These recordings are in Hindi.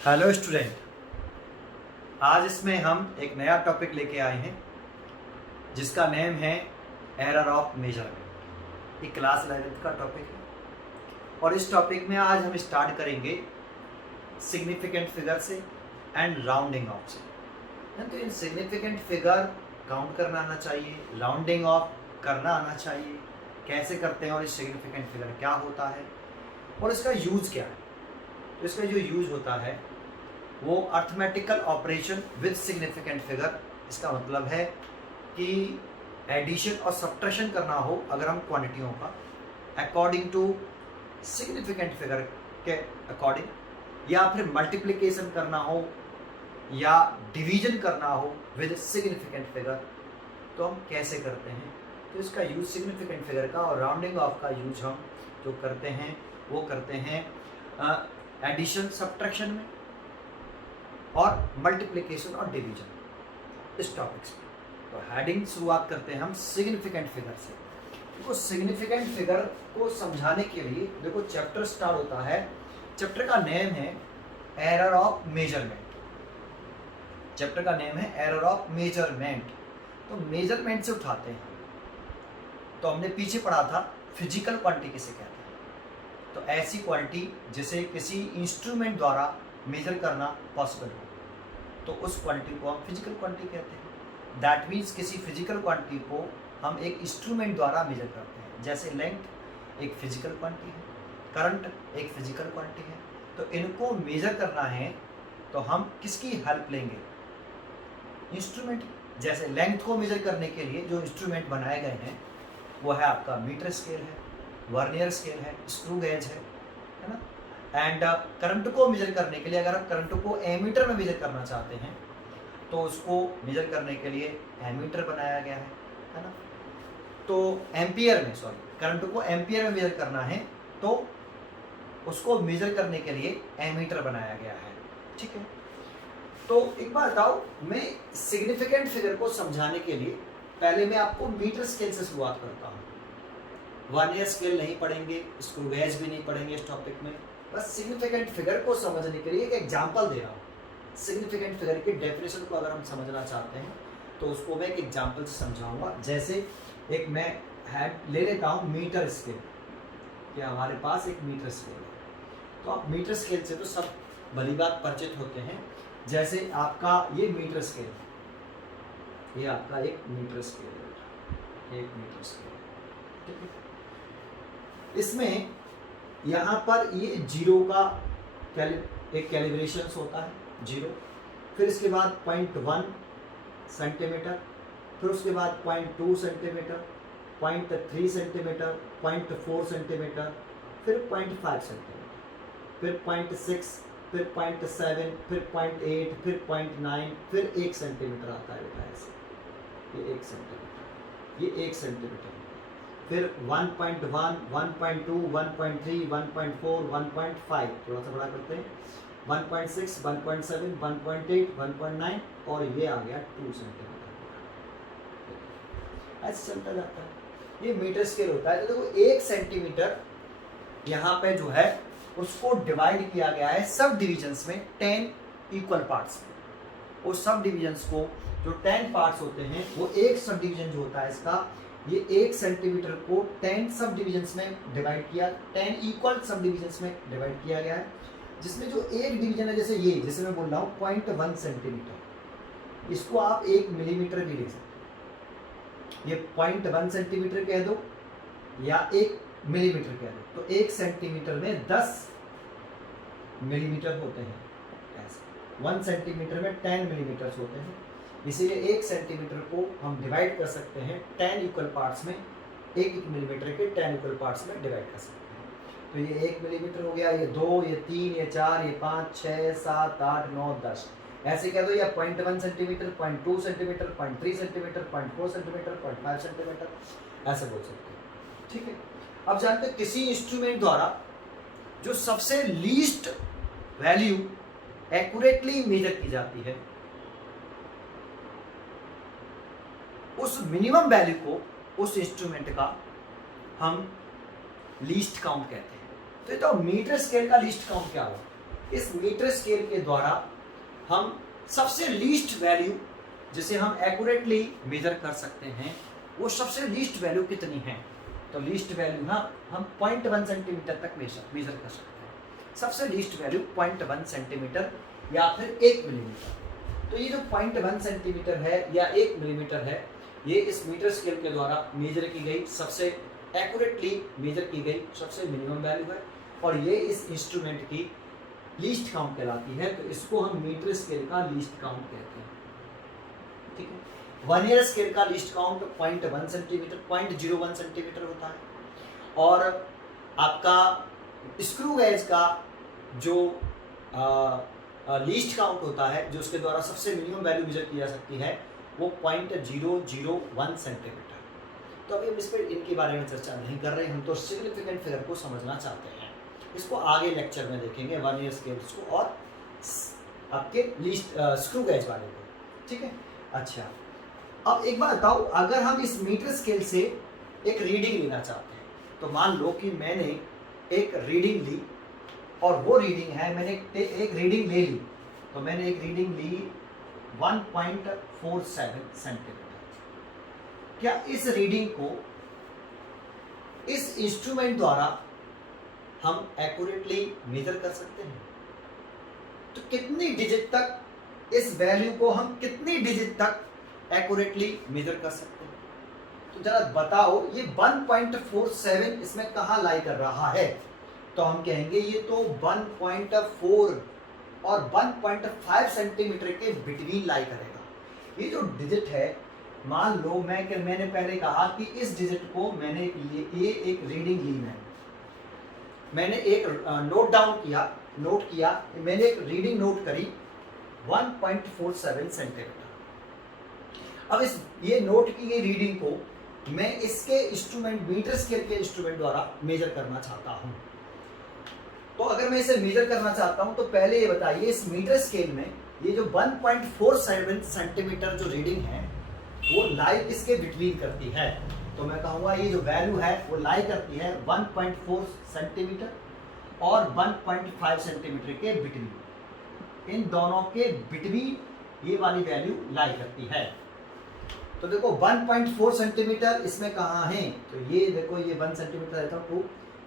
हेलो स्टूडेंट, आज इसमें हम एक नया टॉपिक लेके आए हैं जिसका नेम है एरर ऑफ मेजरमेंट। ये क्लास 11th का टॉपिक है और इस टॉपिक में आज हम स्टार्ट करेंगे सिग्निफिकेंट फिगर से एंड राउंडिंग ऑफ से। तो इन सिग्निफिकेंट फिगर काउंट करना आना चाहिए, राउंडिंग ऑफ करना आना चाहिए, कैसे करते हैं और इस सिग्निफिकेंट फिगर क्या होता है और इसका यूज़ क्या है। तो इसका जो यूज़ होता है वो arithmetical operation with significant figure. इसका मतलब है कि एडिशन और सब्ट्रैक्शन करना हो अगर हम क्वांटिटियों का अकॉर्डिंग टू सिग्निफिकेंट फिगर के अकॉर्डिंग, या फिर मल्टीप्लिकेशन करना हो या डिवीजन करना हो विद सिग्निफिकेंट फिगर, तो हम कैसे करते हैं। तो इसका यूज सिग्निफिकेंट फिगर का और राउंडिंग ऑफ का यूज हम जो करते हैं वो करते हैं एडिशन सब्ट्रैक्शन में और मल्टीप्लिकेशन और डिवीजन इस टॉपिक्स में। तो हेडिंग शुरुआत करते हैं हम सिग्निफिकेंट फिगर से। देखो सिग्निफिकेंट फिगर को समझाने के लिए देखो चैप्टर स्टार्ट होता है, चैप्टर का नेम है एरर ऑफ मेजरमेंट। चैप्टर का नेम है एरर ऑफ मेजरमेंट। तो मेजरमेंट से उठाते हैं। तो हमने पीछे पढ़ा था फिजिकल क्वांटिटी किसे कहते हैं। तो ऐसी क्वांटिटी जिसे किसी इंस्ट्रूमेंट द्वारा मेजर करना पॉसिबल हो, तो उस क्वांटिटी को हम फिजिकल क्वांटिटी कहते हैं। दैट मीन्स किसी फिजिकल क्वांटिटी को हम एक इंस्ट्रूमेंट द्वारा मेजर करते हैं। जैसे लेंथ एक फिजिकल क्वांटिटी है, करंट एक फिजिकल क्वांटिटी है। तो इनको मेजर करना है तो हम किसकी हेल्प लेंगे? इंस्ट्रूमेंट। जैसे लेंथ को मेजर करने के लिए जो इंस्ट्रूमेंट बनाए गए हैं वो है आपका मीटर स्केल है, वर्नियर स्केल है, स्क्रू गेज है ना। एंड करंट को मेजर करने के लिए अगर आप करंट को एमीटर में मेजर करना चाहते हैं तो उसको मेजर करने के लिए एमीटर बनाया गया है ना। तो एम्पियर में करंट को एम्पियर में मेजर करना है तो उसको मेजर करने के लिए एमीटर बनाया गया है, ठीक है। तो एक बात बताओ, मैं सिग्निफिकेंट फिगर को समझाने के लिए पहले मैं आपको मीटर स्केल से शुरुआत करता हूँ। वर्नियर स्केल नहीं पढ़ेंगे, स्क्रू गेज भी नहीं पढ़ेंगे इस टॉपिक में। बस सिग्निफिकेंट फिगर को समझने के लिए एक एग्जांपल दे रहा हूँ। सिग्निफिकेंट फिगर की डेफिनेशन को अगर हम समझना चाहते हैं तो उसको मैं एक एग्जांपल से समझाऊंगा। जैसे एक मैं ले लेता हूँ मीटर स्केल, कि हमारे पास एक मीटर स्केल है। तो आप मीटर स्केल से तो सब भली बात परिचित होते हैं। जैसे आपका ये मीटर स्केल, ये आपका एक मीटर स्केल है, एक मीटर स्केल, ठीक है। इसमें यहाँ पर ये जीरो का एक कैलिब्रेशन होता है, जीरो। फिर इसके बाद 0.1 सेंटीमीटर, फिर उसके बाद 0.2 सेंटीमीटर, 0.3 सेंटीमीटर, 0.4 सेंटीमीटर, फिर 0.5 सेंटीमीटर, फिर 0.6, फिर 0.7, फिर 0.8, फिर 0.9, फिर 1 सेंटीमीटर आता है बेटा। ऐसे ये 1 सेंटीमीटर, ये 1 सेंटीमीटर, फिर 1.1, 1.2, 1.3, 1.4, 1.5, थोड़ा सा बड़ा करते हैं, 1.6, 1.7, 1.8, 1.9 और ये आ गया 2 सेंटीमीटर। ऐसे चलता जाता है। ये मीटर स्केल होता है। तो देखो 1 सेंटीमीटर यहाँ पे जो है उसको डिवाइड किया गया है सब डिविजन्स में 10 इक्वल पार्ट्स में। उस सब डिविजन्स को जो 10 पार्ट्स होते हैं वो एक सब डिविजन जो होता है इसका, ये 1 सेंटीमीटर को 10 सब डिविजन्स में डिवाइड किया, 10 इक्वल सब डिविजन्स में डिवाइड किया गया है। जिसमें जो एक डिवीजन है, जैसे ये जिसे मैं बोल रहा हूँ 0.1 सेंटीमीटर, इसको आप 1 मिलीमीटर भी लिख सकते हैं। ये 0.1 सेंटीमीटर कह दो या 1 मिलीमीटर कह दो। तो 1 सेंटीमीटर में 10 मिलीमीटर होते हैं। ऐसे 1 सेंटीमीटर में 10 मिलीमीटर होते हैं। इसीलिए 1 सेंटीमीटर को हम डिवाइड कर सकते हैं 10 इक्वल पार्ट्स में, 1 मिलीमीटर के 10 इक्वल पार्ट्स में डिवाइड कर सकते हैं। तो ये 1 मिलीमीटर हो गया, ये 2, ये 3, ये 4, ये 5, 6, 7, 8, 9, 10। ऐसे कह दो या 0.1 centimetre, 0.2 centimetre, 0.3 centimetre, 0.4 centimetre, 0.5 centimetre, ऐसे बोल सकते हैं, ठीक है। अब जानते हैं किसी इंस्ट्रूमेंट द्वारा जो सबसे लीस्ट वैल्यू एक्यूरेटली मेजर की जाती है, उस मिनिमम वैल्यू को उस इंस्ट्रूमेंट का हम लीस्ट काउंट कहते हैं। तो ये तो मीटर स्केल का लीस्ट काउंट क्या हुआ? इस मीटर स्केल के द्वारा हम सबसे लीस्ट वैल्यू जिसे हम एक्यूरेटली मेजर कर सकते हैं, वो सबसे लीस्ट वैल्यू कितनी है? तो लीस्ट वैल्यू ना हम 0.1 सेंटीमीटर तक मेजर कर सकते हैं। सबसे लीस्ट वैल्यू 0.1 सेंटीमीटर या फिर 1 मिलीमीटर। तो ये जो 0.1 सेंटीमीटर है या 1 मिलीमीटर है, ये इस मीटर स्केल के द्वारा मेजर की गई सबसे एक्यूरेटली मेजर की गई सबसे मिनिमम वैल्यू है, और ये इस इंस्ट्रूमेंट की लीस्ट काउंट कहलाती है। तो इसको हम मीटर स्केल का लीस्ट काउंट कहते हैं। ठीक है, वर्नियर स्केल का लीस्ट काउंट 0.1 सेंटीमीटर 0.01 सेंटीमीटर होता है, और आपका स्क्रू गेज का जो लीस्ट काउंट होता है, जो उसके द्वारा सबसे मिनिमम वैल्यू मेजर की जा सकती है, वो 0.001 सेंटीमीटर। तो अभी हम इस पर इनके बारे में चर्चा नहीं कर रहे, हम तो सिग्निफिकेंट फिगर को समझना चाहते हैं। इसको आगे लेक्चर में देखेंगे, वर्नियर स्केल्स को और आपके लीस्ट स्क्रू गेज वाले को। ठीक है, अच्छा अब एक बात बताओ, अगर हम इस मीटर स्केल से एक रीडिंग लेना चाहते हैं, तो मान लो कि मैंने एक रीडिंग ली, और वो रीडिंग है, मैंने एक रीडिंग ले ली, तो मैंने एक रीडिंग ली 1.47 सेंटीमीटर। क्या इस रीडिंग को इस इंस्ट्रूमेंट द्वारा हम एक्यूरेटली मेजर कर सकते हैं? तो कितनी डिजिट तक इस वैल्यू को हम कितनी डिजिट तक एक्यूरेटली मेजर कर सकते हैं? तो जरा बताओ, ये 1.47 इसमें कहाँ लाई कर रहा है? तो हम कहेंगे ये तो 1.4 और 1.5 सेंटीमीटर के बिटवीन लाई करेगा। ये जो डिजिट है, मान लो मैंने पहले कहा कि इस डिजिट को मैंने ये एक रीडिंग ली, मैंने एक नोट किया, मैंने एक रीडिंग नोट करी 1.47 सेंटीमीटर। अब ये नोट की गई रीडिंग को मैं इसके इंस्ट्रूमेंट मीटर स्केल के इंस्ट्रूमेंट द्वारा मेजर करना चाहता हूं। तो अगर मैं इसे मेजर करना चाहता हूं, तो पहले ये बताइए, इस मीटर स्केल में ये जो 1.47 सेंटीमीटर जो रीडिंग है, वो लाई किसके बिटवीन करती है? तो मैं कहूँगा ये जो वैल्यू है वो लाई करती है 1.4 सेंटीमीटर और 1.5 सेंटीमीटर के बिटवीन। इन दोनों के बिटवीन ये वाली वैल्यू लाई करती है। तो देखो 1.4 सेंटीमीटर इसमें कहाँ है? तो ये देखो, ये 1 सेंटीमीटर रहता है 2,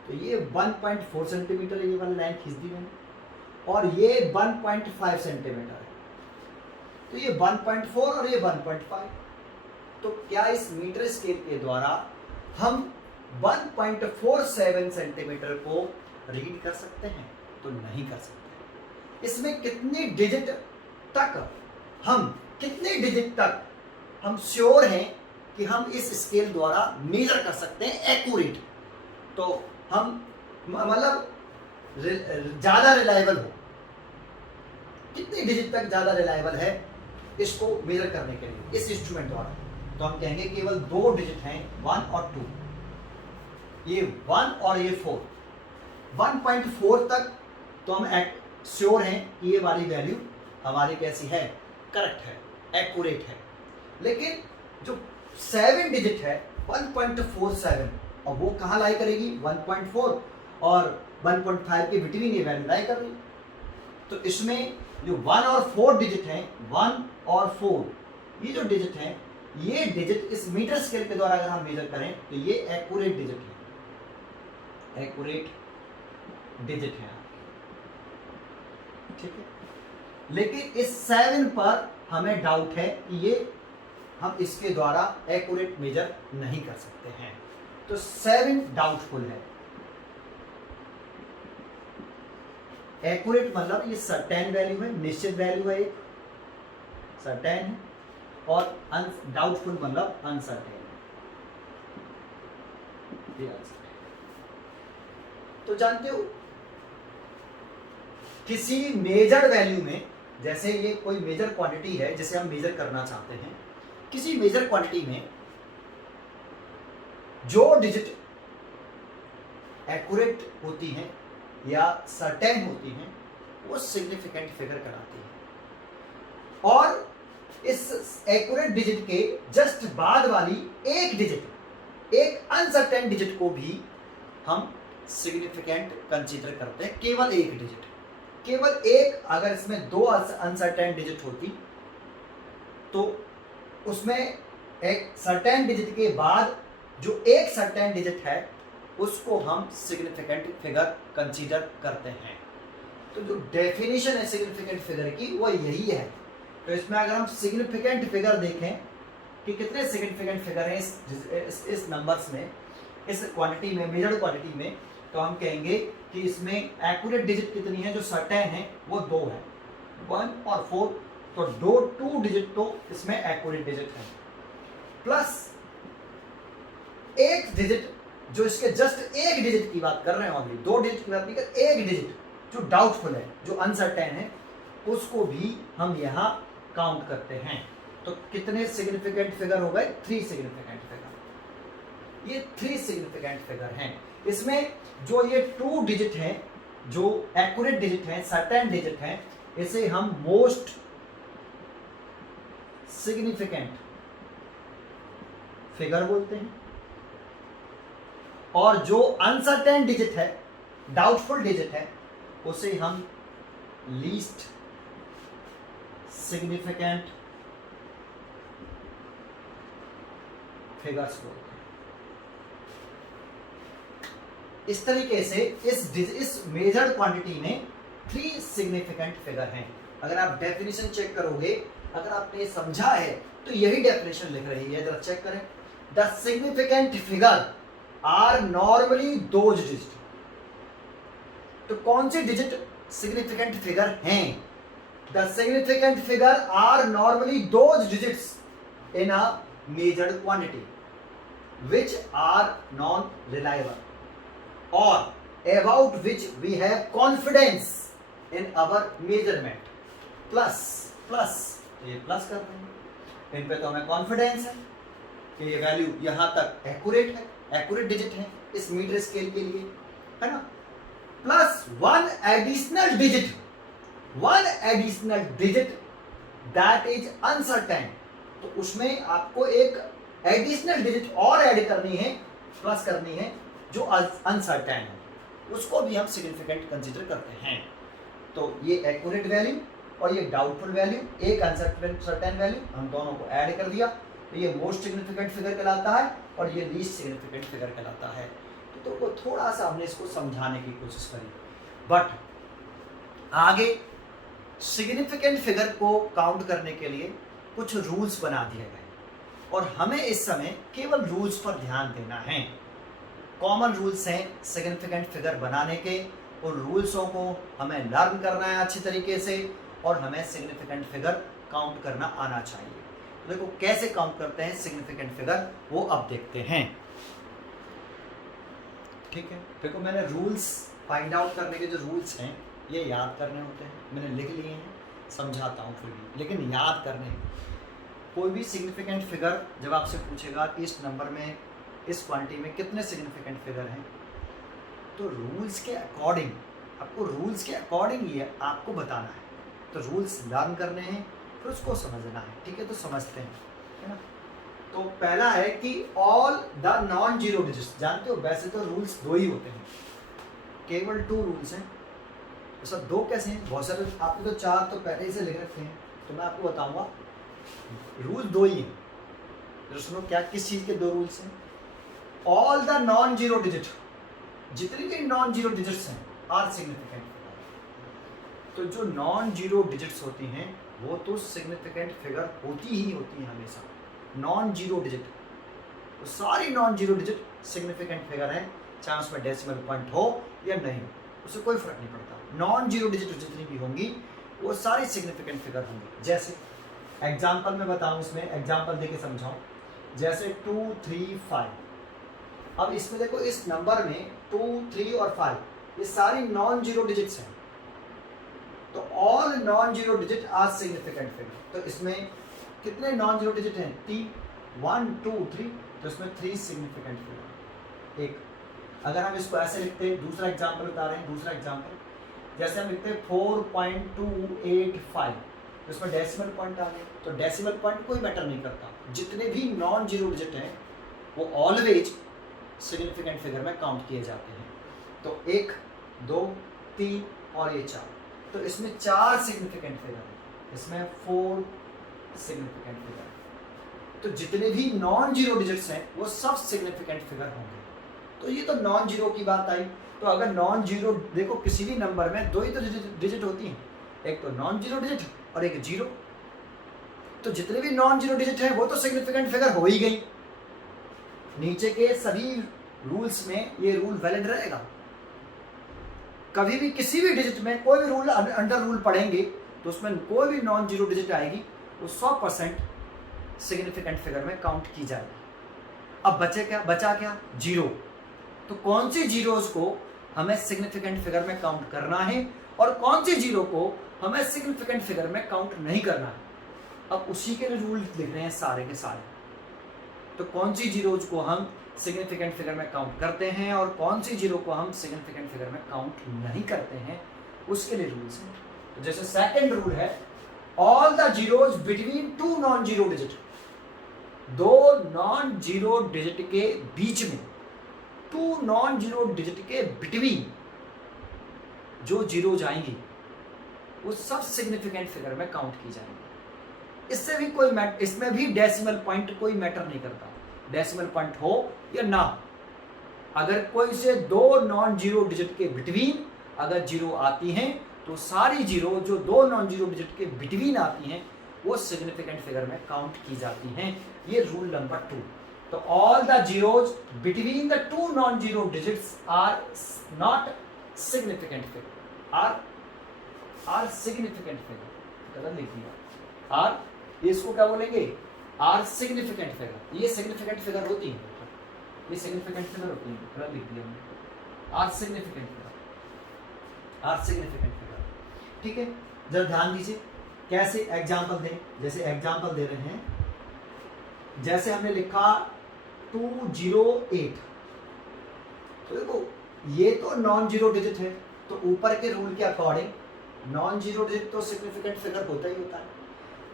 तो ये 1.4 सेंटीमीटर है, ये वाली लाइन खींच दी मैंने, और ये 1.5 सेंटीमीटर है, तो ये 1.4 और ये 1.5। तो क्या इस मीटर स्केल के द्वारा हम 1.47 सेंटीमीटर को रीड कर सकते हैं? तो नहीं कर सकते। इसमें कितनी डिजिट तक हम श्योर हैं कि हम इस स्केल द्वारा मेजर कर सकते हैं एक्यूरेट? तो हम मतलब ज्यादा रिलायबल हो, कितनी डिजिट तक ज्यादा रिलायबल है इसको मेजर करने के लिए इस इंस्ट्रूमेंट द्वारा? तो हम कहेंगे केवल 2 डिजिट हैं, 1 और 2, ये 1 और ये 4। 1.4 तक तो हम श्योर हैं कि ये वाली वैल्यू हमारी कैसी है, करेक्ट है, एक्यूरेट है। लेकिन जो 7 डिजिट है 1.47, और वो कहाँ लाई करेगी? 1.4 और 1.5 के बिटवीन ये वैल्यू लाई कर रही। तो इसमें जो 1 और 4 डिजिट हैं, 1 और 4, ये जो डिजिट हैं, ये डिजिट इस मीटर स्केल के द्वारा अगर हम मेजर करें तो ये एक्यूरेट डिजिट है, एक्यूरेट डिजिट है। ठीक है, लेकिन इस 7 पर हमें डाउट है कि ये हम इसके द्वारा एक्यूरेट मेजर नहीं कर सकते हैं। तो 7 डाउटफुल है। एक्यूरेट मतलब ये सर्टेन वैल्यू है, निश्चित वैल्यू है, एक सर्टेन है, और डाउटफुल मतलब अनसर्टेन। तो जानते हो, किसी मेजर्ड वैल्यू में, जैसे ये कोई मेजर क्वांटिटी है जिसे हम मेजर करना चाहते हैं, किसी मेजर क्वांटिटी में जो डिजिट एक्यूरेट होती हैं या सर्टेन होती हैं, वो सिग्निफिकेंट फिगर कहलाती है। और इस एक्यूरेट डिजिट के जस्ट बाद वाली एक डिजिट, एक अनसर्टेन डिजिट को भी हम सिग्निफिकेंट कंसीडर करते हैं, केवल एक डिजिट। केवल एक, अगर इसमें दो अनसर्टेन डिजिट होती तो उसमें एक सर्टेन डिजिट के बाद जो एक सर्टेन डिजिट है उसको हम सिग्निफिकेंट फिगर कंसीडर करते हैं। तो जो डेफिनेशन है सिग्निफिकेंट फिगर की वो यही है। तो इसमें अगर हम सिग्निफिकेंट फिगर देखें कि कितने सिग्निफिकेंट फिगर हैं इस नंबर्स में, इस क्वांटिटी में, मेजर्ड क्वांटिटी में, तो हम कहेंगे कि इसमें एक्यूरेट डिजिट कितनी है, जो सर्टेन है वो 2 है, 1 और 4। तो 2 डिजिट तो इसमें एक्यूरेट डिजिट है, प्लस एक डिजिट जो इसके जस्ट एक डिजिट की बात कर रहे हैं, ऑनली 2 डिजिट की बात नहीं कर, एक डिजिट जो डाउटफुल है, जो अनसर्टेन है, उसको भी हम यहाँ काउंट करते हैं। तो कितने सिग्निफिकेंट फिगर हो गए? 3 सिग्निफिकेंट फिगर। ये 3 सिग्निफिकेंट फिगर हैं। इसमें जो ये 2 डिजिट हैं, जो एक्यूरेट डिजिट हैं, सर्टेन डिजिट हैं, इसे हम मोस्ट सिग्निफिकेंट फिगर बोलते हैं, और जो अनसर्टेन डिजिट है, डाउटफुल डिजिट है, उसे हम लीस्ट सिग्निफिकेंट फिगर्स बोलते हैं। इस तरीके से इस मेजर्ड क्वांटिटी में 3 सिग्निफिकेंट फिगर हैं। अगर आप डेफिनेशन चेक करोगे, अगर आपने समझा है तो यही डेफिनेशन लिख रही है, जरा चेक करें। The significant figure are normally those digit. तो कौन से डिजिट सिग्निफिकेंट फिगर हैं? The significant figure are normally those digits in a measured quantity which are non-reliable or about which we have confidence in our measurement। Plus ये प्लस कर रहे हैं, इन पे तो हमें कॉन्फिडेंस है कि ये वैल्यू यहां तक एक्यूरेट है, एक्यूरेट डिजिट है इस मीटर स्केल के लिए, है ना। Plus 1 additional digit that is uncertain. तो उसमें आपको एक एडिशनल डिजिट और ऐड करनी है, प्लस करनी है, जो अनसर्टेन है, उसको भी हम सिग्निफिकेंट कंसीडर करते हैं। तो ये एक्यूरेट वैल्यू और ये डाउटफुल वैल्यू, एक अनसर्टेन वैल्यू, हम दोनों को ऐड कर दिया, तो ये मोस्ट सिग्निफिकेंट फिगर कहलाता है और ये लीस्ट सिग्निफिकेंट फिगर कहलाता है। तो थोड़ा सा हमने इसको समझाने की कोशिश करी, बट आगे सिग्निफिकेंट फिगर को काउंट करने के लिए कुछ रूल्स बना दिए गए और हमें इस समय केवल रूल्स पर ध्यान देना है। कॉमन रूल्स हैं सिग्निफिकेंट फिगर बनाने के, उन रूल्सों को हमें लर्न करना है अच्छी तरीके से और हमें सिग्निफिकेंट फिगर काउंट करना आना चाहिए। तो देखो कैसे काउंट करते हैं सिग्निफिकेंट फिगर, वो अब देखते हैं। ठीक है, देखो मैंने रूल्स फाइंड आउट करने के जो रूल्स हैं ये याद करने होते हैं, मैंने लिख लिए हैं, समझाता हूँ फिर भी, लेकिन याद करने। कोई भी सिग्निफिकेंट फिगर जब आपसे पूछेगा कि इस नंबर में, इस क्वांटिटी में कितने सिग्निफिकेंट फिगर हैं, तो रूल्स के अकॉर्डिंग, आपको रूल्स के अकॉर्डिंग ये आपको बताना है। तो रूल्स लर्न करने हैं, फिर उसको समझना है। ठीक है, तो समझते हैं, है ना। तो पहला है कि all the non zero digits, जानते हो वैसे तो रूल्स 2 ही होते हैं, केवल 2 रूल्स हैं। तो सब 2 कैसे हैं? बहुत सारे, आपने तो 4 तो पहले ही से लिख रखे हैं, तो मैं आपको बताऊंगा रूल 2 ही हैं। तो सुनो क्या, किस चीज के 2 रूल्स हैं? All the non zero digit, जितनी भी नॉन जीरो डिजिट्स हैं आर सिग्निफिकेंट। तो जो नॉन जीरो डिजिट्स होती हैं वो तो सिग्निफिकेंट फिगर होती ही होती हैं हमेशा। नॉन जीरो डिजिट, तो सारी non zero digit significant figure हैं, चाहे उसमें डेसिमल पॉइंट हो या नहीं, उससे कोई फर्क नहीं पड़ता। नॉन जीरो डिजिट जितनी भी होंगी वो सारी सिग्निफिकेंट फिगर होंगी। जैसे एग्जाम्पल में बताऊं, इसमें एग्जाम्पल देके समझाऊं, जैसे 2, 3, 5। अब इसमें देखो, इस नंबर में 2, 3 और 5 ये सारी नॉन जीरो डिजिट्स हैं। तो all non zero digit are significant figure. तो इसमें कितने नॉन जीरो डिजिट हैं? 3, 1, 2, 3। तो इसमें 3 सिग्निफिकेंट फिगर। एक अगर हम इसको ऐसे लिखते हैं, दूसरा एग्जाम्पल बता रहे हैं, दूसरा एग्जाम्पल जैसे हम लिखते हैं 4.285, तो इसमें डेसिमल पॉइंट आ गया। तो डेसिमल पॉइंट कोई मैटर नहीं करता, जितने भी नॉन जीरो डिजिट हैं वो ऑलवेज सिग्निफिकेंट फिगर में काउंट किए जाते हैं। तो 1, 2, 3 और ये 4, तो इसमें 4 सिग्निफिकेंट फिगर है, इसमें 4 सिग्निफिकेंट फिगर। तो जितने भी नॉन जीरो डिजिट्स हैं वो सब सिग्निफिकेंट फिगर होंगे। तो ये तो नॉन जीरो की बात आई। तो अगर नॉन जीरो, देखो किसी भी नंबर में 2 ही तो डिजिट होती हैं, एक तो नॉन जीरो डिजिट और एक जीरो। तो जितने भी नॉन जीरो डिजिट हैं वो तो सिग्निफिकेंट फिगर हो ही गई। नीचे के सभी रूल्स में ये रूल वैलिड रहेगा। कभी भी किसी भी डिजिट में कोई भी रूल अंडर रूल पढ़ेंगे तो उसमें कोई भी नॉन जीरो डिजिट आएगी वो 100% सिग्निफिकेंट फिगर में काउंट की जाएगी। अब बचा क्या? जीरो। तो कौन सी जीरोज को हमें सिग्निफिकेंट फिगर में काउंट करना है और कौन सी जीरो को हमें सिग्निफिकेंट फिगर में काउंट नहीं करना है, अब उसी के लिए रूल लिख रहे हैं सारे के सारे। तो कौन सी जीरोज को हम सिग्निफिकेंट फिगर में काउंट करते हैं और कौन सी जीरो को हम सिग्निफिकेंट फिगर में काउंट नहीं करते हैं, उसके लिए रूल्स हैं। तो जैसे सेकंड रूल है, all the zeros between 2 non zero digit, 2 non zero digit के बीच में, 2 नॉन जीरो डिजिट के बिटवीन जो जीरोज आएंगी वो सब सिग्निफिकेंट फिगर में काउंट की जाएंगी। इससे भी इसमें भी डेसिमल पॉइंट कोई मैटर नहीं करता, डेसिमल पॉइंट हो या ना हो। अगर कोई से 2 नॉन जीरो डिजिट के बिटवीन अगर जीरो आती हैं तो सारी जीरो जो 2 नॉन जीरो डिजिट के बिटवीन आती हैं वो सिग्निफिकेंट फिगर में काउंट की जाती हैं। ये रूल नंबर 2। तो all the zeros between the 2 non zero digits are not significant figure, are significant figure, गलत लिख दिया। आर, इसको क्या बोलेंगे? Are significant figure. ये सिग्निफिकेंट फिगर होती है, ये सिग्निफिकेंट फिगर होती है, गलत लिख दिया हमने। Are significant figure, are significant figure, ठीक है। जरा ध्यान दीजिए कैसे एग्जांपल दें। जैसे एग्जांपल दे रहे हैं, जैसे हमने लिखा 208, तो देखो ये तो नॉन जीरो डिजिट है, तो ऊपर के रूल के अकॉर्डिंग नॉन जीरो डिजिट तो सिग्निफिकेंट फिगर होता ही होता है।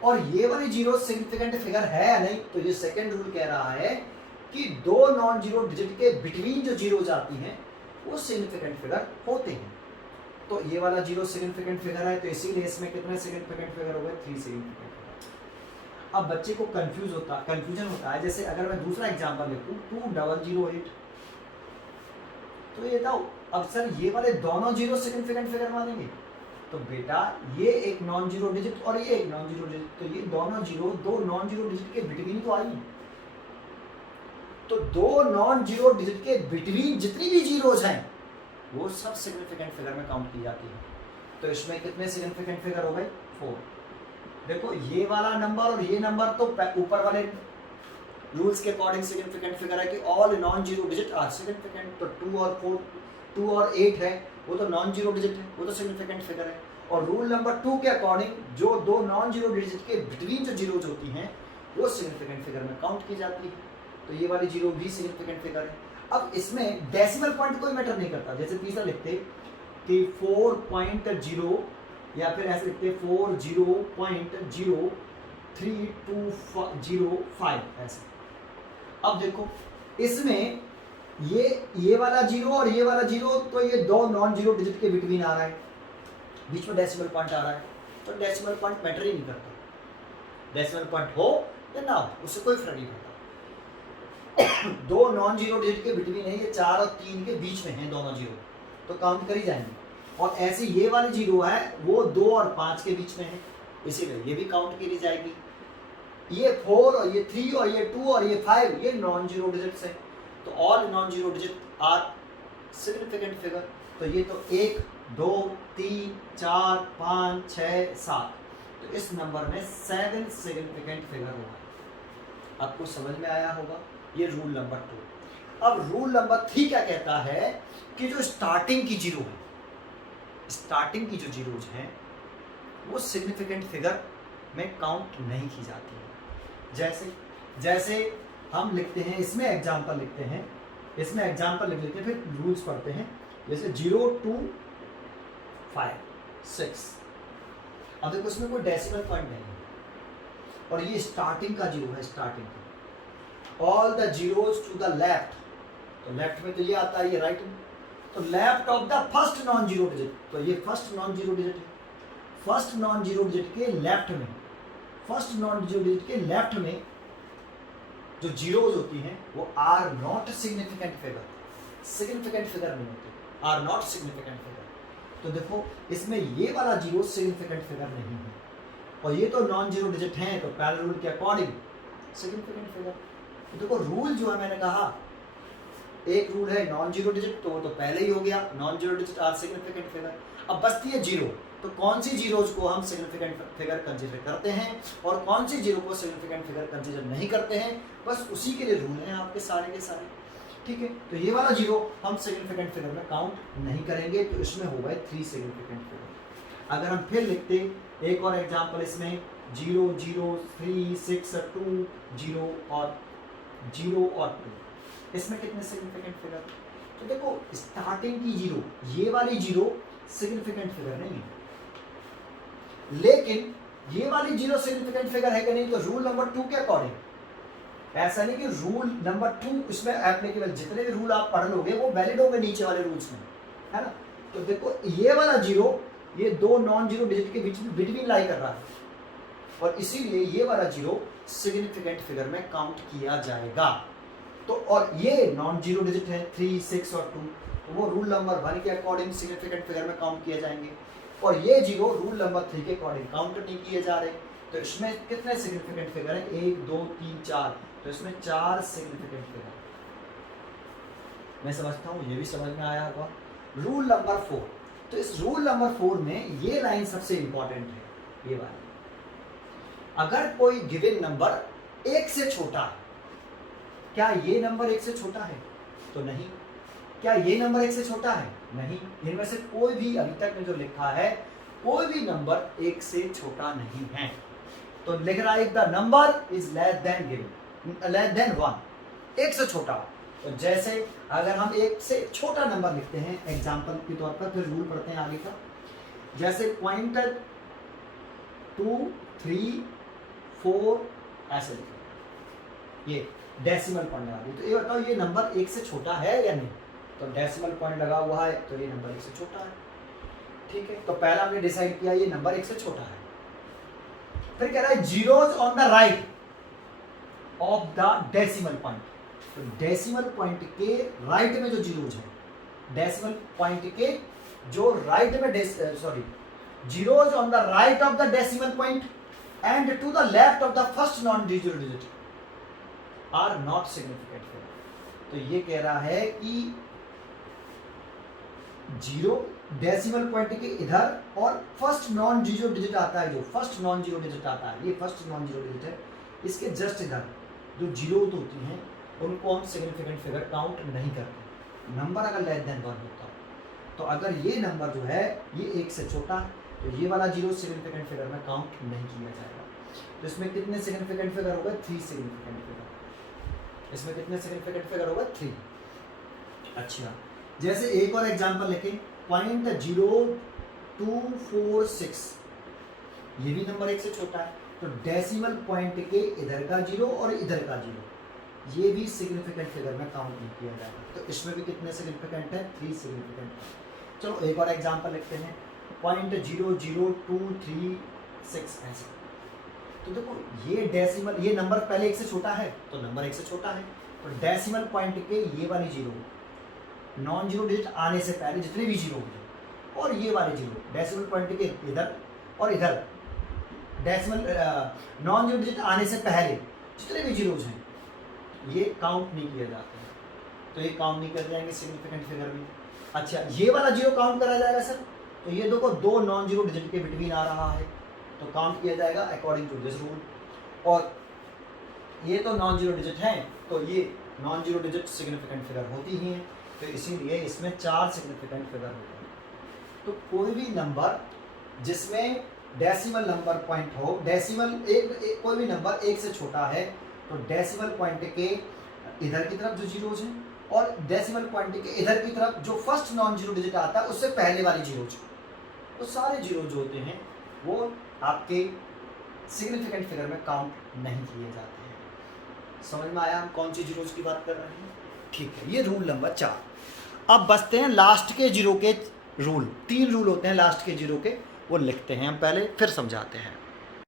और ये वाली जीरो सिग्निफिकेंट फिगर है या नहीं, तो ये सेकंड रूल कह रहा है कि 2 नॉन जीरो डिजिट के बिटवीन जो जीरो जाती हैं वो सिग्निफिकेंट फिगर होते हैं। तो ये वाला जीरो सिग्निफिकेंट फिगर है, तो इसीलिए इसमें कितने सिग्निफिकेंट फिगर हो गए? 3 सिग्निफिकेंट फिगर। अब बच्चे को कंफ्यूजन होता है। जैसे अगर मैं दूसरा एग्जांपल लिखूं 2008, तो ये बताओ अब सर ये वाले दोनों जीरो सिग्निफिकेंट फिगर मानेंगे? तो बेटा ये एक नॉन जीरो डिजिट और ये एक नॉन जीरो डिजिट, तो ये दोनों जीरो 2 नॉन जीरो डिजिट के बिटवीन तो आई। तो 2 नॉन जीरो डिजिट के बिटवीन जितनी भी जीरोज हैं वो सब सिग्निफिकेंट फिगर में काउंट की जाती है। तो इसमें कितने सिग्निफिकेंट फिगर हो गए? 4। देखो ये वाला नंबर और ये नंबर तो ऊपर वाले रूल्स के अकॉर्डिंग सिग्निफिकेंट फिगर है कि all non zero digit are significant. तो 2 और 8 है वो तो नॉन जीरो डिजिट है, वो तो सिग्निफिकेंट फिगर है। और रूल नंबर 2 के अकॉर्डिंग जो 2 नॉन जीरो डिजिट के बिटवीन जो जीरोज होती हैं वो सिग्निफिकेंट फिगर में काउंट की जाती है। तो ये वाली जीरो भी सिग्निफिकेंट फिगर है। अब इसमें डेसिमल पॉइंट कोई मैटर नहीं करता। जैसे तीसरा लिखते कि 4.0 या फिर ऐसे लिखते 40.03205 ऐसे। अब देखो इसमें ये वाला जीरो और ये वाला जीरो, तो ये 2 नॉन जीरो डिजिट के बिटवीन आ रहा है, बीच में डेसिमल पॉइंट आ रहा है, तो डेसिमल पॉइंट मैटर ही नहीं करता। डेसिमल पॉइंट हो या ना हो उससे कोई फर्क नहीं पड़ता। 2 नॉन जीरो डिजिट के बिटवीन है, ये 4 और 3 के बीच में है दोनों जीरो, तो काउंट करी जाएंगे। और ऐसे ये वाली जीरो है वो 2 और 5 के बीच में है, इसीलिए ये भी काउंट करी जाएगी। ये 4 और ये 3 और ये 2 और ये 5 ये नॉन जीरो डिजिट्स है। तो all non zero digit are significant figure. तो ये तो 1 2 3 4 5 6 7, तो इस नंबर में 7 सिग्निफिकेंट फिगर होगा। आपको समझ में आया होगा। ये रूल नंबर 2। अब रूल नंबर 3 क्या कहता है कि जो स्टार्टिंग की जीरो है, स्टार्टिंग की जो जीरोज हैं वो सिग्निफिकेंट फिगर में काउंट नहीं की जाती है। जैसे हम लिखते हैं, इसमें एग्जांपल लिखते हैं, इसमें एग्जांपल लिख लेते हैं, फिर रूल्स पढ़ते हैं। जैसे 0 2 5 6, अब देखो इसमें कोई डेसिमल पॉइंट नहीं है और ये स्टार्टिंग का जीरो है, स्टार्टिंग का। All the zeros to the left, तो लेफ्ट में तो ये आता है, ये राइट में, तो left of the first non zero digit, तो ये फर्स्ट नॉन जीरो डिजिट है। फर्स्ट नॉन जीरो डिजिट के लेफ्ट में, फर्स्ट नॉन जीरो डिजिट के लेफ्ट में जो जीरोज होती हैं वो are not significant figure, significant figure नहीं होती, आर नॉट सिग्निफिकेंट फिगर। तो देखो इसमें ये वाला जीरो सिग्निफिकेंट फिगर नहीं है और ये तो नॉन जीरो डिजिट हैं, तो पहले रूल के अकॉर्डिंग सिग्निफिकेंट फिगर। तो देखो रूल जो है, मैंने कहा एक रूल है नॉन जीरो डिजिट, तो पहले ही हो गया, non zero digit are significant figure. अब बचती है जीरो, तो कौन सी जीरोज को हम सिग्निफिकेंट फिगर कंसीडर करते हैं और कौन सी जीरो को सिग्निफिकेंट फिगर कंसीडर नहीं करते हैं, बस उसी के लिए रूल हैं आपके सारे के सारे। ठीक है, तो ये वाला जीरो हम सिग्निफिकेंट फिगर में काउंट नहीं करेंगे, तो इसमें हो गए 3 सिग्निफिकेंट फिगर। अगर हम फिर लिखते एक और एग्जांपल इसमें 0 0 3 6 2 0 और 0 और 2, इसमें कितने सिग्निफिकेंट फिगर? तो देखो स्टार्टिंग की जीरो, ये वाली जीरो सिग्निफिकेंट फिगर नहीं है, लेकिन ये वाली जीरो सिग्निफिकेंट फिगर है कि नहीं, तो रूल नंबर 2 के अकॉर्डिंग, ऐसा नहीं कि रूल नंबर 2 इसमें एप्लीकेबल, जितने भी रूल आप पढ़ लोगे वो वैलिड होंगे नीचे वाले रूल्स में, है ना। तो देखो ये वाला जीरो ये दो नॉन जीरो डिजिट के बीच में बिटवीन लाई कर रहा है और इसीलिए ये वाला जीरो सिग्निफिकेंट फिगर में काउंट किया जाएगा। तो और ये नॉन जीरो डिजिट है 3 6 और 2, तो वो रूल नंबर 1 के अकॉर्डिंग सिग्निफिकेंट फिगर में काउंट किए जाएंगे और ये जीरो रूल नंबर 3 के अकॉर्डिंग काउंट नहीं किए जा रहे। तो इसमें कितने सिग्निफिकेंट फिगर है? 1 2 3 4, तो इसमें 4 सिग्निफिकेंट फिगर। मैं समझता हूँ ये भी समझ में आया होगा। रूल नंबर 4, तो इस रूल नंबर 4 में ये लाइन सबसे इंपॉर्टेंट है, ये वाली। अगर कोई गिवन नंबर 1 से छोटा है, क्या ये नंबर 1 से छोटा है? तो नहीं। क्या ये नंबर 1 से छोटा है? नहीं। इनमें से कोई भी अभी तक में जो लिखा है कोई भी नंबर 1 से छोटा नहीं है। तो लिख रहा है the number is less than given, less than 1, 1 से छोटा। तो जैसे अगर हम 1 से छोटा नंबर लिखते हैं एग्जांपल के तौर पर, फिर रूल पढ़ते हैं आगे का। जैसे 0.2 3 4 ऐसे लिखें, ये डेसिमल पॉइंट लगा दी। तो ये बताओ ये नंबर 1 से छोटा है या नहीं? तो डेसिमल पॉइंट लगा हुआ है तो ये नंबर 1 से छोटा है। ठीक है, तो पहला हमने डिसाइड किया ये नंबर 1 से छोटा है। फिर कह रहा है zeros on the right of the decimal point. तो डेसिमल पॉइंट के राइट में जो जीरोज है, डेसिमल पॉइंट के जो राइट में zeros on the right of the decimal point and to the left of the first non zero digit are not significant figure. तो ये कह रहा है कि जीरो डेसिमल पॉइंट के इधर और फर्स्ट नॉन जीरो डिजिट आता है, जो फर्स्ट नॉन जीरो डिजिट आता है, ये फर्स्ट नॉन जीरो डिजिट है, इसके जस्ट इधर जो जीरो होती हैं उनको हम सिग्निफिकेंट फिगर काउंट नहीं करते। नंबर अगर लेस देन 1 होता तो अगर ये नंबर जो है ये 1 से छोटा है तो ये वाला जीरो सिग्निफिकेंट फिगर में काउंट नहीं किया जाएगा। तो इसमें कितने सिग्निफिकेंट फिगर हो गए? 3 सिग्निफिकेंट फिगर। इसमें कितने सिग्निफिकेंट फिगर हो गए? 3। अच्छा, जैसे एक और एग्जांपल लिखें 0.0246, ये भी नंबर 1 से छोटा है, तो डेसिमल पॉइंट के इधर का जीरो और इधर का जीरो ये भी सिग्निफिकेंट फिगर में काउंट नहीं किया जाएगा। तो इसमें भी कितने सिग्निफिकेंट है? 3 सिग्निफिकेंट। चलो एक और एग्जांपल लिखते हैं 0.00236 ऐसे। तो देखो ये डेसिमल, ये नंबर पहले 1 से छोटा है तो नंबर 1 से छोटा है, तो डेसिमल पॉइंट के ये वाली जीरो नॉन जीरो डिजिट आने से पहले जितने भी जीरो होंगे और ये वाले जीरो डेसिमल पॉइंट के इधर और इधर डेसिमल नॉन जीरो डिजिट आने से पहले जितने भी जीरोज हैं ये काउंट नहीं किए जाते हैं, तो ये काउंट नहीं कर जाएंगे सिग्निफिकेंट फिगर में। अच्छा, ये वाला जीरो काउंट करा जाएगा सर, तो ये देखो 2 नॉन जीरो डिजिट के बिटवीन आ रहा है तो काउंट किया जाएगा अकॉर्डिंग टू दिस रूल। और ये तो नॉन जीरो डिजिट हैं तो ये non zero digit significant figure होती ही हैं, तो इसीलिए इसमें 4 सिग्निफिकेंट फिगर होते हैं। तो कोई भी नंबर जिसमें डेसिमल नंबर पॉइंट हो, डेसिमल कोई भी नंबर 1 से छोटा है तो डेसिमल पॉइंट के इधर की तरफ जो जीरोज हैं और डेसिमल पॉइंट के इधर की तरफ जो फर्स्ट नॉन जीरो डिजिट आता है उससे पहले वाली जीरोज, तो सारे जीरो जो होते हैं वो आपके सिग्निफिकेंट फिगर में काउंट नहीं किए जाते हैं। समझ में आया हम कौन सी जीरोज की बात कर रहे हैं? ठीक है, ये रूल नंबर 4। अब बचते हैं लास्ट के जीरो के रूल। 3 रूल होते हैं लास्ट के जीरो के, वो लिखते हैं हम पहले, फिर समझाते हैं।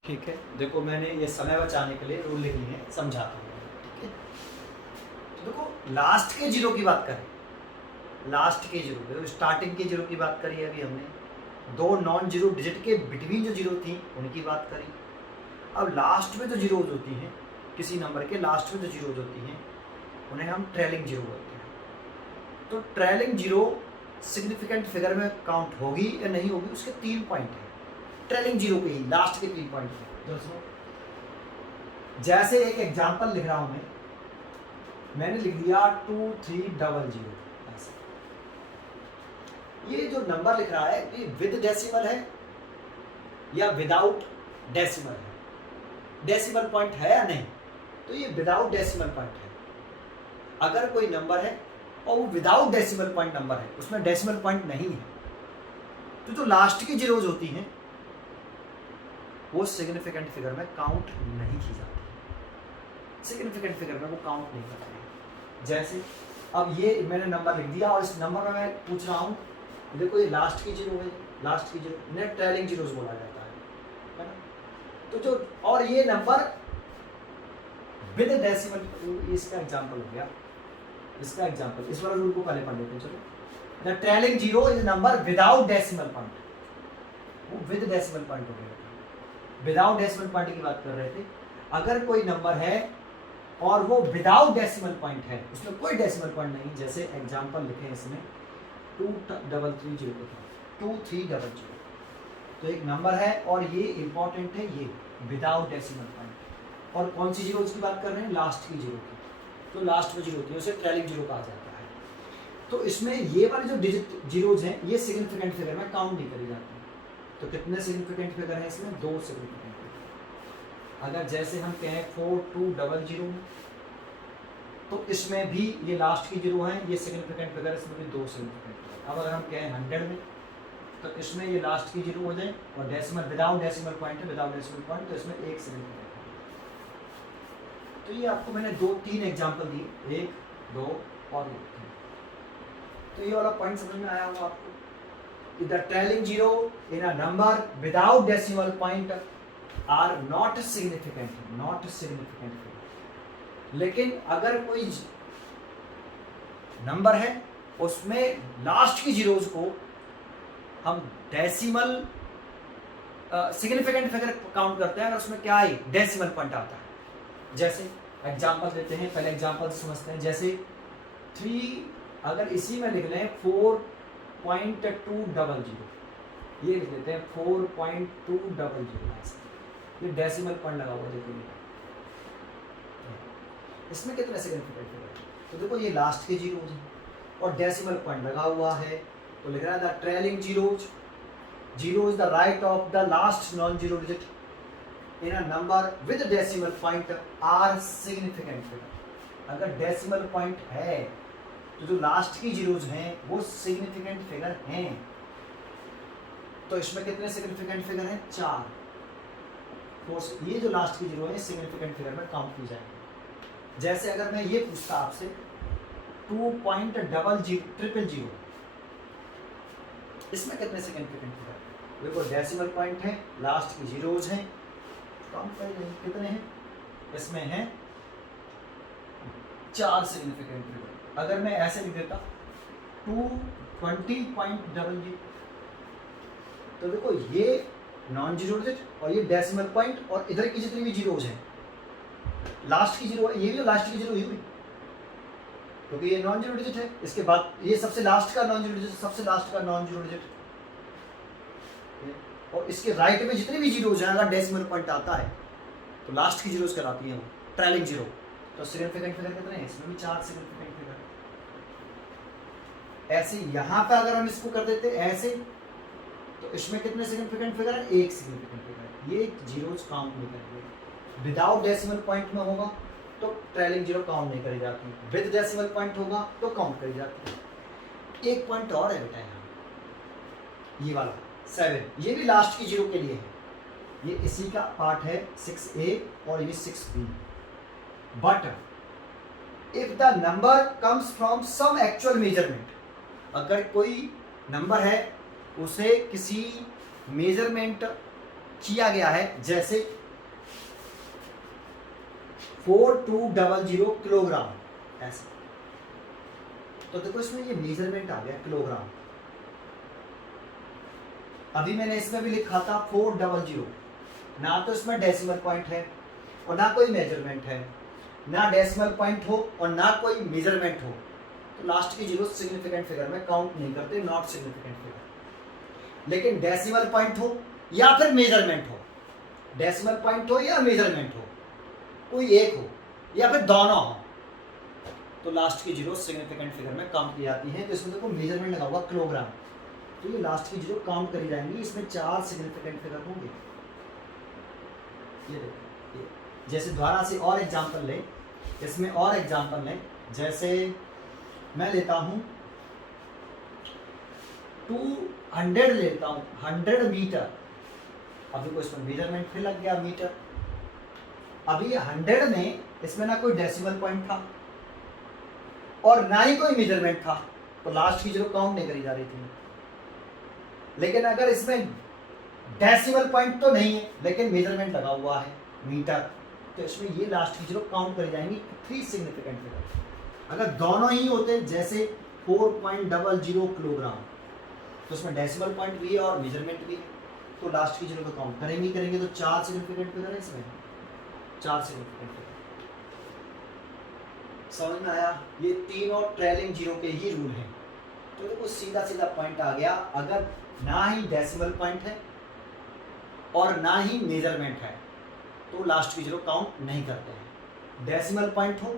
ठीक है, देखो मैंने ये समय बचाने के लिए रूल लिख लिए हैं, समझाता हूँ। ठीक है, तो देखो लास्ट के जीरो की बात करें, लास्ट के जीरो, तो स्टार्टिंग के जीरो की बात करी अभी हमने, दो नॉन जीरो डिजिट के बिटवीन जो जीरो थी उनकी बात करी। अब लास्ट में जो जीरोज होती हैं, किसी नंबर के लास्ट में जो जीरोज होती हैं उन्हें हम ट्रेलिंग जीरो बोलते हैं। तो ट्रेलिंग जीरो सिग्निफिकेंट फिगर में काउंट होगी या नहीं होगी, उसके 3 पॉइंट हैं। ट्रेलिंग जीरो के ही लास्ट के 3 पॉइंट हैं दोस्तों। जैसे एक एग्जांपल लिख रहा हूं मैंने लिख दिया 2300। ये जो नंबर लिख रहा है ये विद डेसिमल है या विदाउट डेसिमल है? डेसिमल पॉइंट है या नहीं? तो ये विदाउट डेसिमल पॉइंट है। अगर कोई नंबर है और वो विदाउट डेसिमल पॉइंट नंबर है, उसमें डेसिमल पॉइंट नहीं है, तो जो लास्ट की जीरोज होती हैं वो सिग्निफिकेंट फिगर में काउंट नहीं की जाती। सिग्निफिकेंट फिगर में वो काउंट नहीं करते हैं। जैसे अब ये मैंने नंबर लिख दिया और इस नंबर में मैं पूछ रहा हूँ, देखो ये लास्ट की जीरो है, लास्ट की जीरो, इन्हें ट्रेलिंग जीरोज बोला जाता है ना? तो जो और ये नंबर विद डेसिमल, इसका एग्जांपल हो गया, इसका एग्जांपल, इस वाला रूल को पहले पढ़ लेते हैं। चलो, the trailing zero is number without decimal point, वो विद डेसिमल पॉइंट हो गया, विदाउट डेसिमल पॉइंट की बात कर रहे थे। अगर कोई नंबर है और वो विदाउट डेसिमल पॉइंट है, उसमें कोई डेसिमल पॉइंट नहीं, जैसे एग्जांपल लिखे इसमें 2300, तो एक नंबर है और ये इंपॉर्टेंट है, ये विदाउट डेसिमल पॉइंट। और कौन सी जीरो की बात कर रहे हैं? लास्ट की जीरो की। तो लास्ट में जीरो होती है, उसे ट्रेलिंग जीरो कहा जाता है। तो इसमें ये वाले जो डिजिट जीरोज हैं ये सिग्निफिकेंट फिगर में काउंट नहीं करी जाती। तो कितने सिग्निफिकेंट फिगर हैं इसमें? 2 सिग्निफिकेंट फिगर। अगर जैसे हम कहें 4200, तो इसमें भी ये लास्ट की जीरो है, ये सिग्निफिकेंट फिगर, इसमें भी 2 सिग्निफिकेंट फिगर। अब अगर हम कहें 100 में, तो इसमें ये लास्ट की जीरो हो जाए और डेसिमल विदाउट डेसिमल पॉइंट है, विदाउट डेसिमल पॉइंट, तो इसमें 1 सिग्निफिकेंट। तो ये आपको मैंने 2-3 एग्जांपल दिए, 1, 2 और 3। तो ये वाला पॉइंट समझ में आया होगा आपको कि the trailing zero in a number without decimal point are not significant, not significant. लेकिन अगर कोई नंबर है उसमें लास्ट की जीरोज को हम डेसिमल सिग्निफिकेंट फिगर काउंट करते हैं, अगर उसमें क्या है? डेसिमल पॉइंट आता है। जैसे एग्जांपल देते हैं, पहले एग्जांपल समझते हैं। जैसे 3, अगर इसी में लिख लें 4.200, ये लिख लेते हैं 4.200, ये डेसिमल पॉइंट लगा हुआ, देखो ये इसमें कितने सिग्निफिकेंट फिगर? तो देखो ये लास्ट के जीरोज हैं और डेसिमल पॉइंट लगा हुआ है, तो लिख रहा है the trailing zeros, zero is the right of the last non zero digit in a number with decimal point are significant figure. अगर डेसिमल पॉइंट है तो जो लास्ट की जीरोज हैं वो सिग्निफिकेंट फिगर हैं। तो इसमें कितने सिग्निफिकेंट फिगर हैं? 4। ये जो लास्ट की जीरो है सिग्निफिकेंट फिगर में काउंट की जाएगी। जैसे अगर मैं ये पूछता आपसे 2.000, इसमें कितने सिग्निफिकेंट फिगर? देखो डेसिमल पॉइंट है, लास्ट की जीरोज हैं, काउंट करेंगे कितने हैं? इसमें हैं 4 सिग्निफिकेंट फिगर। अगर मैं ऐसे लिख देता 220.00, तो देखो ये नॉन जीरो डिजिट और ये डेसिमल पॉइंट और इधर की जितनी भी जीरोज हैं, लास्ट की जीरो, ये भी लास्ट की जीरो हुई, क्योंकि ये नॉन जीरो डिजिट है। इसके बाद ये सबसे लास्ट का नॉन जीरो डिजिट, सबसे लास्ट का नॉन जीरो डिजिट, और इसके राइट में जितनी भी जीरोज हैं अगर डेसिमल पॉइंट आता है तो लास्ट की जीरोज कहलाती है वो ट्रेलिंग जीरो। तो सिग्निफिकेंट फिगर कितने हैं? इसमें भी 4 सिग्निफिकेंट फिगर। ऐसे यहाँ पे अगर हम इसको कर देते ऐसे, तो इसमें कितने सिग्निफिकेंट फिगर है? 1 सिग्निफिकेंट फिगर। ये जीरोज काउंट नहीं करेंगे। विदाउट डेसिमल पॉइंट में होगा तो ट्रेलिंग जीरो काउंट नहीं करी जाती, विद डेसिमल पॉइंट होगा तो काउंट करी जाती है। एक पॉइंट और है बेटा यहाँ, ये वाला 7, ये भी लास्ट की जीरो के लिए है, ये इसी का पार्ट है 6A और ये 6B। But if the number comes from some actual measurement, अगर कोई नंबर है उसे किसी मेजरमेंट किया गया है, जैसे 4200 किलोग्राम ऐसे। तो देखो इसमें ये मेजरमेंट आ गया किलोग्राम। अभी मैंने इसमें भी लिखा था 400, ना तो इसमें डेसिमल पॉइंट है और ना कोई मेजरमेंट है, ना डेसिमल पॉइंट हो और ना कोई मेजरमेंट हो, तो लास्ट की जीरो सिग्निफिकेंट फिगर में काउंट नहीं करते, नॉट सिग्निफिकेंट फिगर। लेकिन डेसिमल पॉइंट हो या फिर मेजरमेंट हो, डेसिमल पॉइंट हो या मेजरमेंट हो, कोई एक हो या फिर दोनों हो, तो लास्ट की जीरो सिग्निफिकेंट फिगर में काउंट की जाती है। तो इसमें देखो मेजरमेंट लगा हुआ किलोग्राम, तो ये लास्ट की जीरो काउंट करी जाएंगी। इसमें 4 सिग्निफिकेंट फिगर होंगे। ये देखो, ये जैसे दोबारा से और एग्जांपल लें, इसमें और एग्जांपल लें, जैसे मैं लेता हूं 200 लेता हूं, 100 मीटर। अभी को इसमें मेजरमेंट फिर लग गया मीटर। अभी 100 में इसमें ना कोई डेसिमल पॉइंट था और ना ही कोई मेजरमेंट था, तो लास्ट की जीरो काउंट नहीं करी जा रही थी। लेकिन अगर इसमें डेसिमल पॉइंट तो नहीं है लेकिन मेजरमेंट लगा हुआ है मीटर, तो इसमें ये लास्ट की जीरो काउंट करी जाएंगी 3 सिग्निफिकेंट फिगर। अगर दोनों ही होते जैसे 4.00 किलोग्राम, तो इसमें डेसिमल पॉइंट भी है और मेजरमेंट भी है, तो लास्ट की जीरो को काउंट करेंगे तो 4 सिग्निफिकेंट फिगर है इसमें, 4 सिग्निफिकेंट फिगर। समझ में आया? ये तीनों ट्रेलिंग जीरो के ही रूल हैं। तो देखो सीधा सीधा पॉइंट आ गया, अगर ना ही डेसिमल पॉइंट है और ना ही मेजरमेंट है तो लास्ट की जीरो काउंट नहीं करते हैं। डेसिमल पॉइंट हो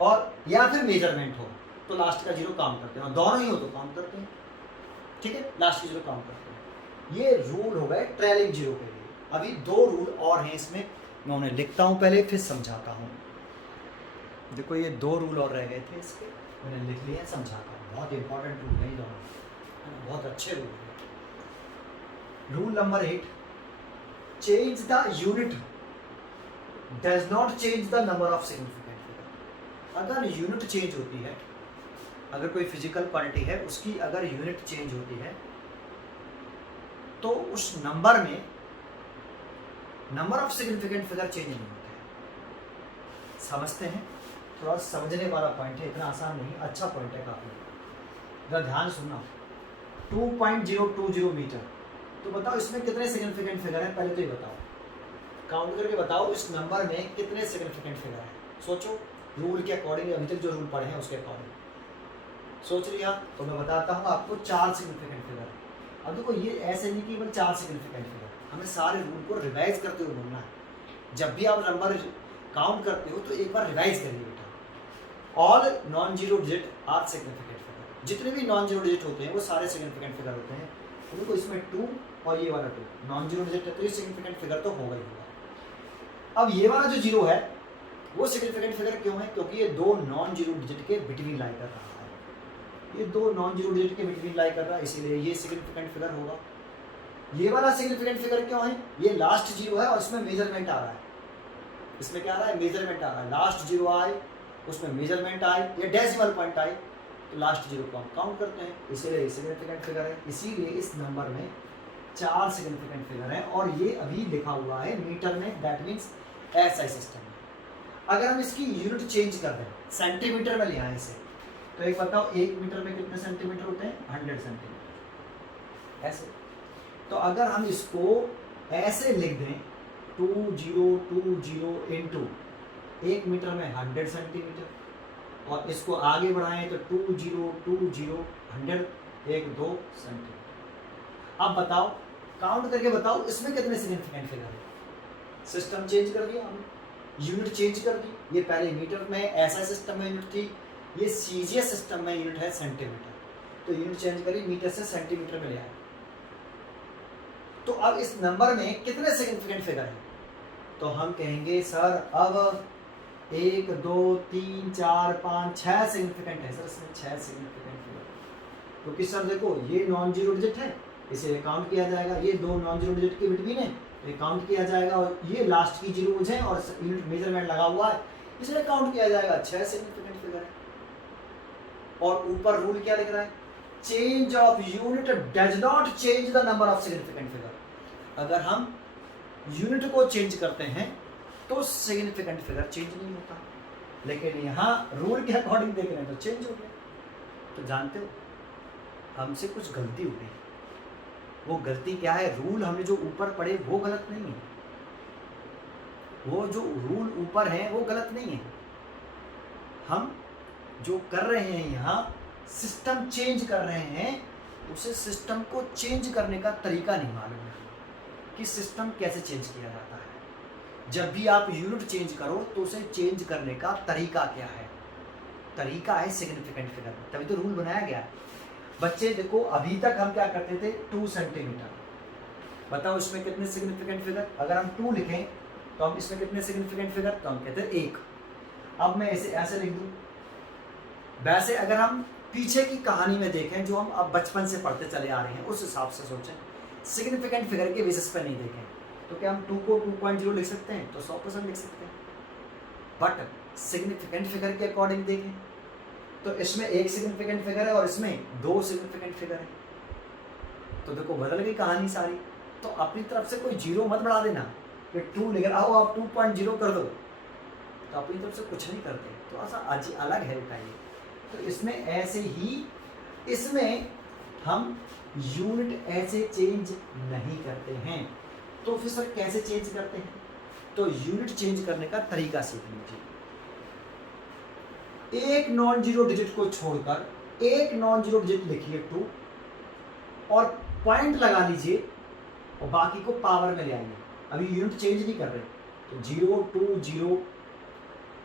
और या फिर मेजरमेंट हो तो लास्ट का जीरो काउंट करते हैं, और दोनों ही हो तो काउंट करते हैं। ठीक है, लास्ट की जीरो काउंट करते हैं। ये रूल हो गए ट्रेलिंग जीरो के लिए। अभी 2 रूल और हैं इसमें, मैं उन्हें लिखता हूं पहले फिर समझाता हूं। देखो ये 2 रूल और रह गए थे इसके, मैंने लिख लिए, समझाता हूँ। बहुत इंपॉर्टेंट रूल है दोनों, बहुत अच्छे रूल है। Rule number 8, change the unit does not change the number of significant figure. अगर यूनिट चेंज होती है, अगर कोई फिजिकल क्वांटिटी है उसकी अगर यूनिट चेंज होती है तो उस नंबर में number of significant figure change नहीं होते हैं। समझते हैं? थोड़ा समझने वाला पॉइंट है, इतना आसान नहीं, अच्छा पॉइंट है काफी। जरा ध्यान सुनना। 2.020 मीटर, तो बताओ इसमें कितने सिग्निफिकेंट फिगर है, पहले तो ये बताओ, काउंट करके बताओ इस नंबर में कितने सिग्निफिकेंट फिगर है। सोचो, रूल के अकॉर्डिंग, अभी तक जो रूल पढ़े हैं उसके अकॉर्डिंग सोच लिया। तो मैं बताता हूँ आपको 4 सिग्निफिकेंट फिगर। अब देखो ये ऐसे नहीं कि केवल 4 सिग्निफिकेंट फिगर, हमें सारे रूल को रिवाइज करते हुए बोलना है। जब भी आप नंबर काउंट करते हो तो एक बार रिवाइज करिए बेटा। All non zero digit are significant figure. जितने भी नॉन जीरो डिजिट होते हैं वो सारे सिग्निफिकेंट फिगर होते हैं। तो देखो इसमें 2 और ये वाला 2 नॉन जीरो डिजिट है, तो ये सिग्निफिकेंट फिगर तो होगा ही होगा। अब ये वाला जो जीरो है वो सिग्निफिकेंट फिगर क्यों है? क्योंकि ये 2 नॉन जीरो डिजिट के बिटवीन लाई कर रहा है। ये 2 नॉन जीरो डिजिट के बिटवीन लाई कर रहा है, इसीलिए ये सिग्निफिकेंट फिगर होगा। ये वाला सिग्निफिकेंट फिगर क्यों है? ये लास्ट जीरो है और इसमें मेजरमेंट आ रहा है। इसमें क्या आ रहा है? मेजरमेंट आ रहा है। लास्ट जीरो आए, उसमें मेजरमेंट आए या डेसिमल पॉइंट आए तो लास्ट जीरो को हम काउंट करते हैं, इसीलिए सिग्निफिकेंट फिगर है। इसीलिए इस नंबर में 4 सिग्निफिकेंट फिगर है और ये अभी लिखा हुआ है मीटर में, दैट मीन्स एसआई सिस्टम में। अगर हम इसकी यूनिट चेंज कर दें, सेंटीमीटर में ले आए इसे, तो एक बताओ 1 मीटर में कितने सेंटीमीटर होते हैं? 100 सेंटीमीटर ऐसे। तो अगर हम इसको ऐसे लिख दें 2020 इंटू 1 मीटर में 100 सेंटीमीटर, और इसको आगे बढ़ाएं तो 2020 100 1 2 सेंटीमीटर। अब बताओ, काउंट करके बताओ इसमें कितने सिग्निफिकेंट फिगर है? सिस्टम चेंज कर दिया हमने, यूनिट चेंज कर दी। ये पहले मीटर में ऐसा सिस्टम में यूनिट थी, ये सीजीएस सिस्टम में यूनिट है सेंटीमीटर, तो यूनिट चेंज करी, मीटर से सेंटीमीटर में ले आए। तो अब इस नंबर में कितने सिग्निफिकेंट फिगर है? तो हम कहेंगे सर अब 1 2 3 4 5 6 सिग्निफिकेंट है सर, इसमें 6 सिग्निफिकेंट फिगर। क्योंकि सर देखो ये नॉन जीरो डिजिट है, इसे काउंट किया जाएगा, ये 2 नॉन जीरो डिजिट के बिटवीन है, ये काउंट किया जाएगा, और ये लास्ट की जीरोज है और यूनिट मेजरमेंट लगा हुआ है, इसलिए काउंट किया जाएगा। 6 सिग्निफिकेंट फिगर है। और ऊपर रूल क्या लिख रहा है? Change of unit does not change the number of significant figure. अगर हम यूनिट को चेंज करते हैं तो सिग्निफिकेंट फिगर चेंज नहीं होता, लेकिन यहाँ रूल के अकॉर्डिंग देख रहे हैं तो चेंज हो गया। तो जानते हो हमसे कुछ गलती हो गई। वो गलती क्या है? रूल हमने जो ऊपर पढ़े वो गलत नहीं है, वो जो रूल ऊपर है वो गलत नहीं है। हम जो कर रहे हैं यहाँ सिस्टम चेंज कर रहे हैं, उसे सिस्टम को चेंज करने का तरीका नहीं मालूम है कि सिस्टम कैसे चेंज किया जाता है। जब भी आप यूनिट चेंज करो तो उसे चेंज करने का तरीका क्या है? तरीका है सिग्निफिकेंट फिगर, तभी तो रूल बनाया गया है। बच्चे देखो, अभी तक हम क्या करते थे? 2 सेंटीमीटर। बताओ इसमें कितने सिग्निफिकेंट फिगर? अगर हम 2 लिखें तो हम इसमें कितने सिग्निफिकेंट फिगर? तो हम कहते हैं 1। अब मैं इसे ऐसे लिख दूं। वैसे अगर हम पीछे की कहानी में देखें जो हम अब बचपन से पढ़ते चले आ रहे हैं, उस हिसाब से सोचें, सिग्निफिकेंट फिगर के बेसिस पर नहीं देखें, तो क्या हम 2 को 2.0 लिख सकते हैं? तो 100% लिख सकते हैं। बट सिग्निफिकेंट फिगर के अकॉर्डिंग देखें तो इसमें 1 सिग्निफिकेंट फिगर है और इसमें 2 सिग्निफिकेंट फिगर है। तो देखो बदल गई कहानी सारी। तो अपनी तरफ से कोई जीरो मत बढ़ा देना कि 2 लिख आओ आप 2.0 कर दो, तो अपनी तरफ से कुछ नहीं करते, तो ऐसा अलग है उठाइए। तो इसमें ऐसे ही, इसमें हम यूनिट ऐसे चेंज नहीं करते हैं। तो फिर सर कैसे चेंज करते हैं? तो यूनिट चेंज करने का तरीका सीख लीजिए। एक नॉन जीरो डिजिट को छोड़कर एक नॉन जीरो डिजिट लिखिए 2 और पॉइंट लगा लीजिए और बाकी को पावर में ले आइए। अभी यूनिट चेंज नहीं कर रहे, तो 0 2 0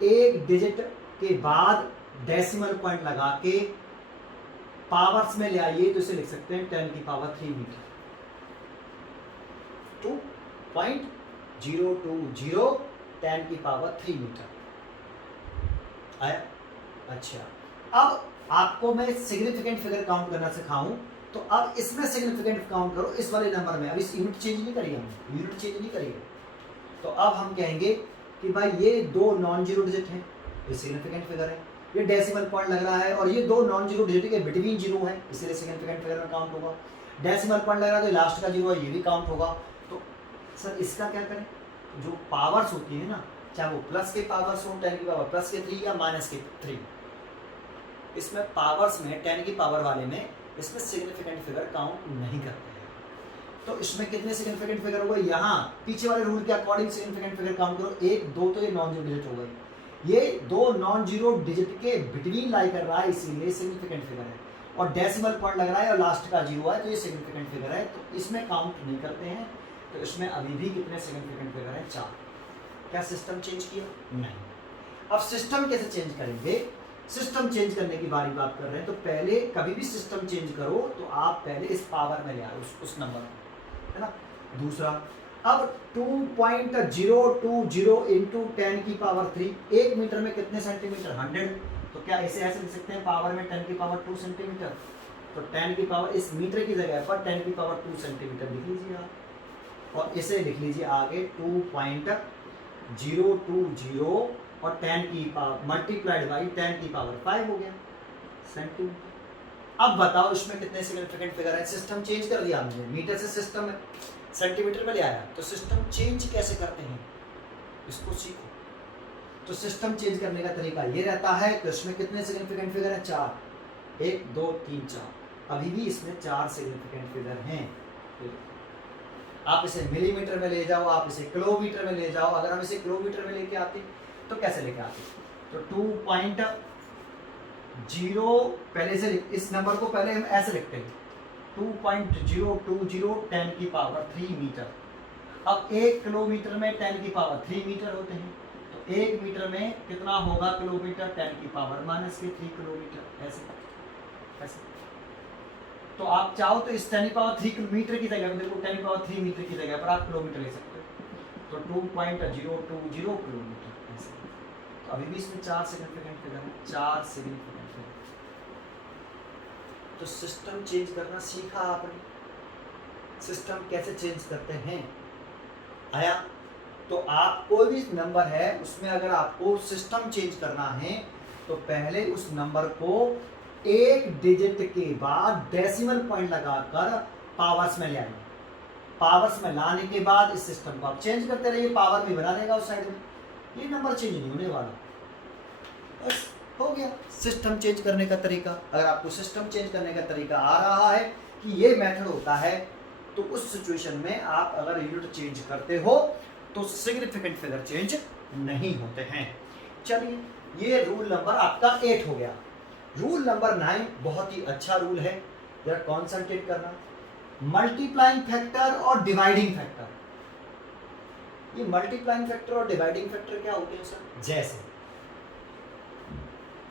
एक डिजिट के बाद डेसिमल पॉइंट लगा के पावर्स में ले आइए, तो इसे लिख सकते हैं 10 की पावर 3 मीटर। 2.020 10 की पावर 3 मीटर आया। अच्छा, अब आपको मैं सिग्निफिकेंट फिगर काउंट करना सिखाऊं, तो अब इसमें सिग्निफिकेंट काउंट करो इस वाले नंबर में। अब इस यूनिट चेंज नहीं करिए, हम यूनिट चेंज नहीं करिए। तो अब हम कहेंगे कि भाई ये 2 नॉन जीरो डिजिट हैं, ये सिग्निफिकेंट फिगर है, ये डेसिमल पॉइंट लग रहा है और ये 2 नॉन जीरो डिजिट के बिटवीन जीरो है, इसलिए सिग्निफिकेंट फिगर में काउंट होगा। डेसिमल पॉइंट लग रहा है तो लास्ट का जीरो है, ये भी काउंट होगा। तो सर इसका क्या करें? जो पावर्स होती है ना, चाहे वो प्लस के पावर्स हो 10 की पावर प्लस के 3 या माइनस के 3, इसमें पावर्स में 10 की पावर वाले में इसमें सिग्निफिकेंट फिगर काउंट नहीं करते हैं। तो इसमें कितने सिग्निफिकेंट फिगर हो गए? यहाँ पीछे वाले रूल के अकॉर्डिंग सिग्निफिकेंट फिगर काउंट करो, 1 2, तो ये नॉन जीरो डिजिट हो गए। ये 2 नॉन जीरो डिजिट के बिटवीन लाई कर रहा है, इसीलिए सिग्निफिकेंट फिगर है। और डेसिमल पॉइंट लग रहा है और लास्ट का जीरो है, तो ये सिग्निफिकेंट फिगर है। तो इसमें काउंट नहीं करते हैं। तो इसमें अभी भी कितने सिग्निफिकेंट फिगर है? 4। क्या सिस्टम चेंज किया? नहीं। अब सिस्टम कैसे चेंज करेंगे? सिस्टम चेंज करने की बारी बात कर रहे हैं, तो पहले कभी भी सिस्टम चेंज करो तो आप पहले इस पावर में ले आओ उस नंबर को, है ना। दूसरा, अब 2.020 इंटू 10 की पावर 3, 1 मीटर में कितने सेंटीमीटर? 100। तो क्या इसे ऐसे लिख सकते हैं पावर में 10 की पावर 2 सेंटीमीटर? तो 10 की पावर इस मीटर की जगह पर 10 की पावर 2 सेंटीमीटर लिख लीजिए आप, और इसे लिख लीजिए आगे 2.020 और 10 की पावर मल्टीप्लाइड बाई 10 की पावर 5 हो गया सेंटीमीटर। अब बताओ इसमें कितने सिग्निफिकेंट फिगर है? सिस्टम चेंज कर दिया हमने, मीटर से सिस्टम सेंटीमीटर में ले आया। तो सिस्टम चेंज कैसे करते हैं इसको सीखो। तो सिस्टम चेंज करने का तरीका ये रहता है कि इसमें कितने सिग्निफिकेंट फिगर है? 4। 1 2 3 4। अभी भी इसमें 4 सिग्निफिकेंट फिगर हैं। आप इसे मिलीमीटर में ले जाओ, आप इसे किलोमीटर में ले जाओ। अगर हम इसे किलोमीटर में लेके आते तो कैसे लेके आते? तो 2.0 पहले से इस नंबर को पहले हम ऐसे लिखते हैं 2.020 10 की पावर 3 मीटर। अब 1 किलोमीटर में 10 की पावर 3 मीटर होते हैं, तो 1 मीटर में कितना होगा किलोमीटर? 10 की पावर -3 किलोमीटर। ऐसे ऐसे। तो आप चाहो तो इस 10 की पावर 3 किलोमीटर की जगह पर, देखो 10 की पावर 3 मीटर की जगह पर आप किलोमीटर ले सकते हो। तो 2.020 किलोमीटर ऐसे। तो अभी भी इसमें 4 सिग्निफिकेंट फिगर है, 4 सिग्निफिकेंट फिगर। तो सिस्टम चेंज करना सीखा आपने। सिस्टम कैसे चेंज करते हैं आया। तो आप कोई भी नंबर है उसमें अगर आपको सिस्टम चेंज करना है तो पहले उस नंबर को एक डिजिट के बाद डेसिमल पॉइंट लगाकर पावर्स में ले आएंगे। पावर्स में लाने के बाद इस सिस्टम को आप चेंज करते रहिए, पावर भी बना रहेगा उस साइड में, ये नंबर चेंज नहीं होने वाला। बस हो गया सिस्टम चेंज करने का तरीका। अगर आपको सिस्टम चेंज करने का तरीका आ रहा है कि ये मेथड होता है, तो उस सिचुएशन में आप अगर यूनिट चेंज करते हो तो सिग्निफिकेंट फिगर चेंज नहीं होते हैं। चलिए, ये रूल नंबर आपका 8 हो गया। रूल नंबर 9 बहुत ही अच्छा रूल है, जरा कॉन्सेंट्रेट करना। मल्टीप्लाइंग फैक्टर और डिवाइडिंग फैक्टर। ये मल्टीप्लाइंग फैक्टर और डिवाइडिंग फैक्टर क्या होते हैं सर?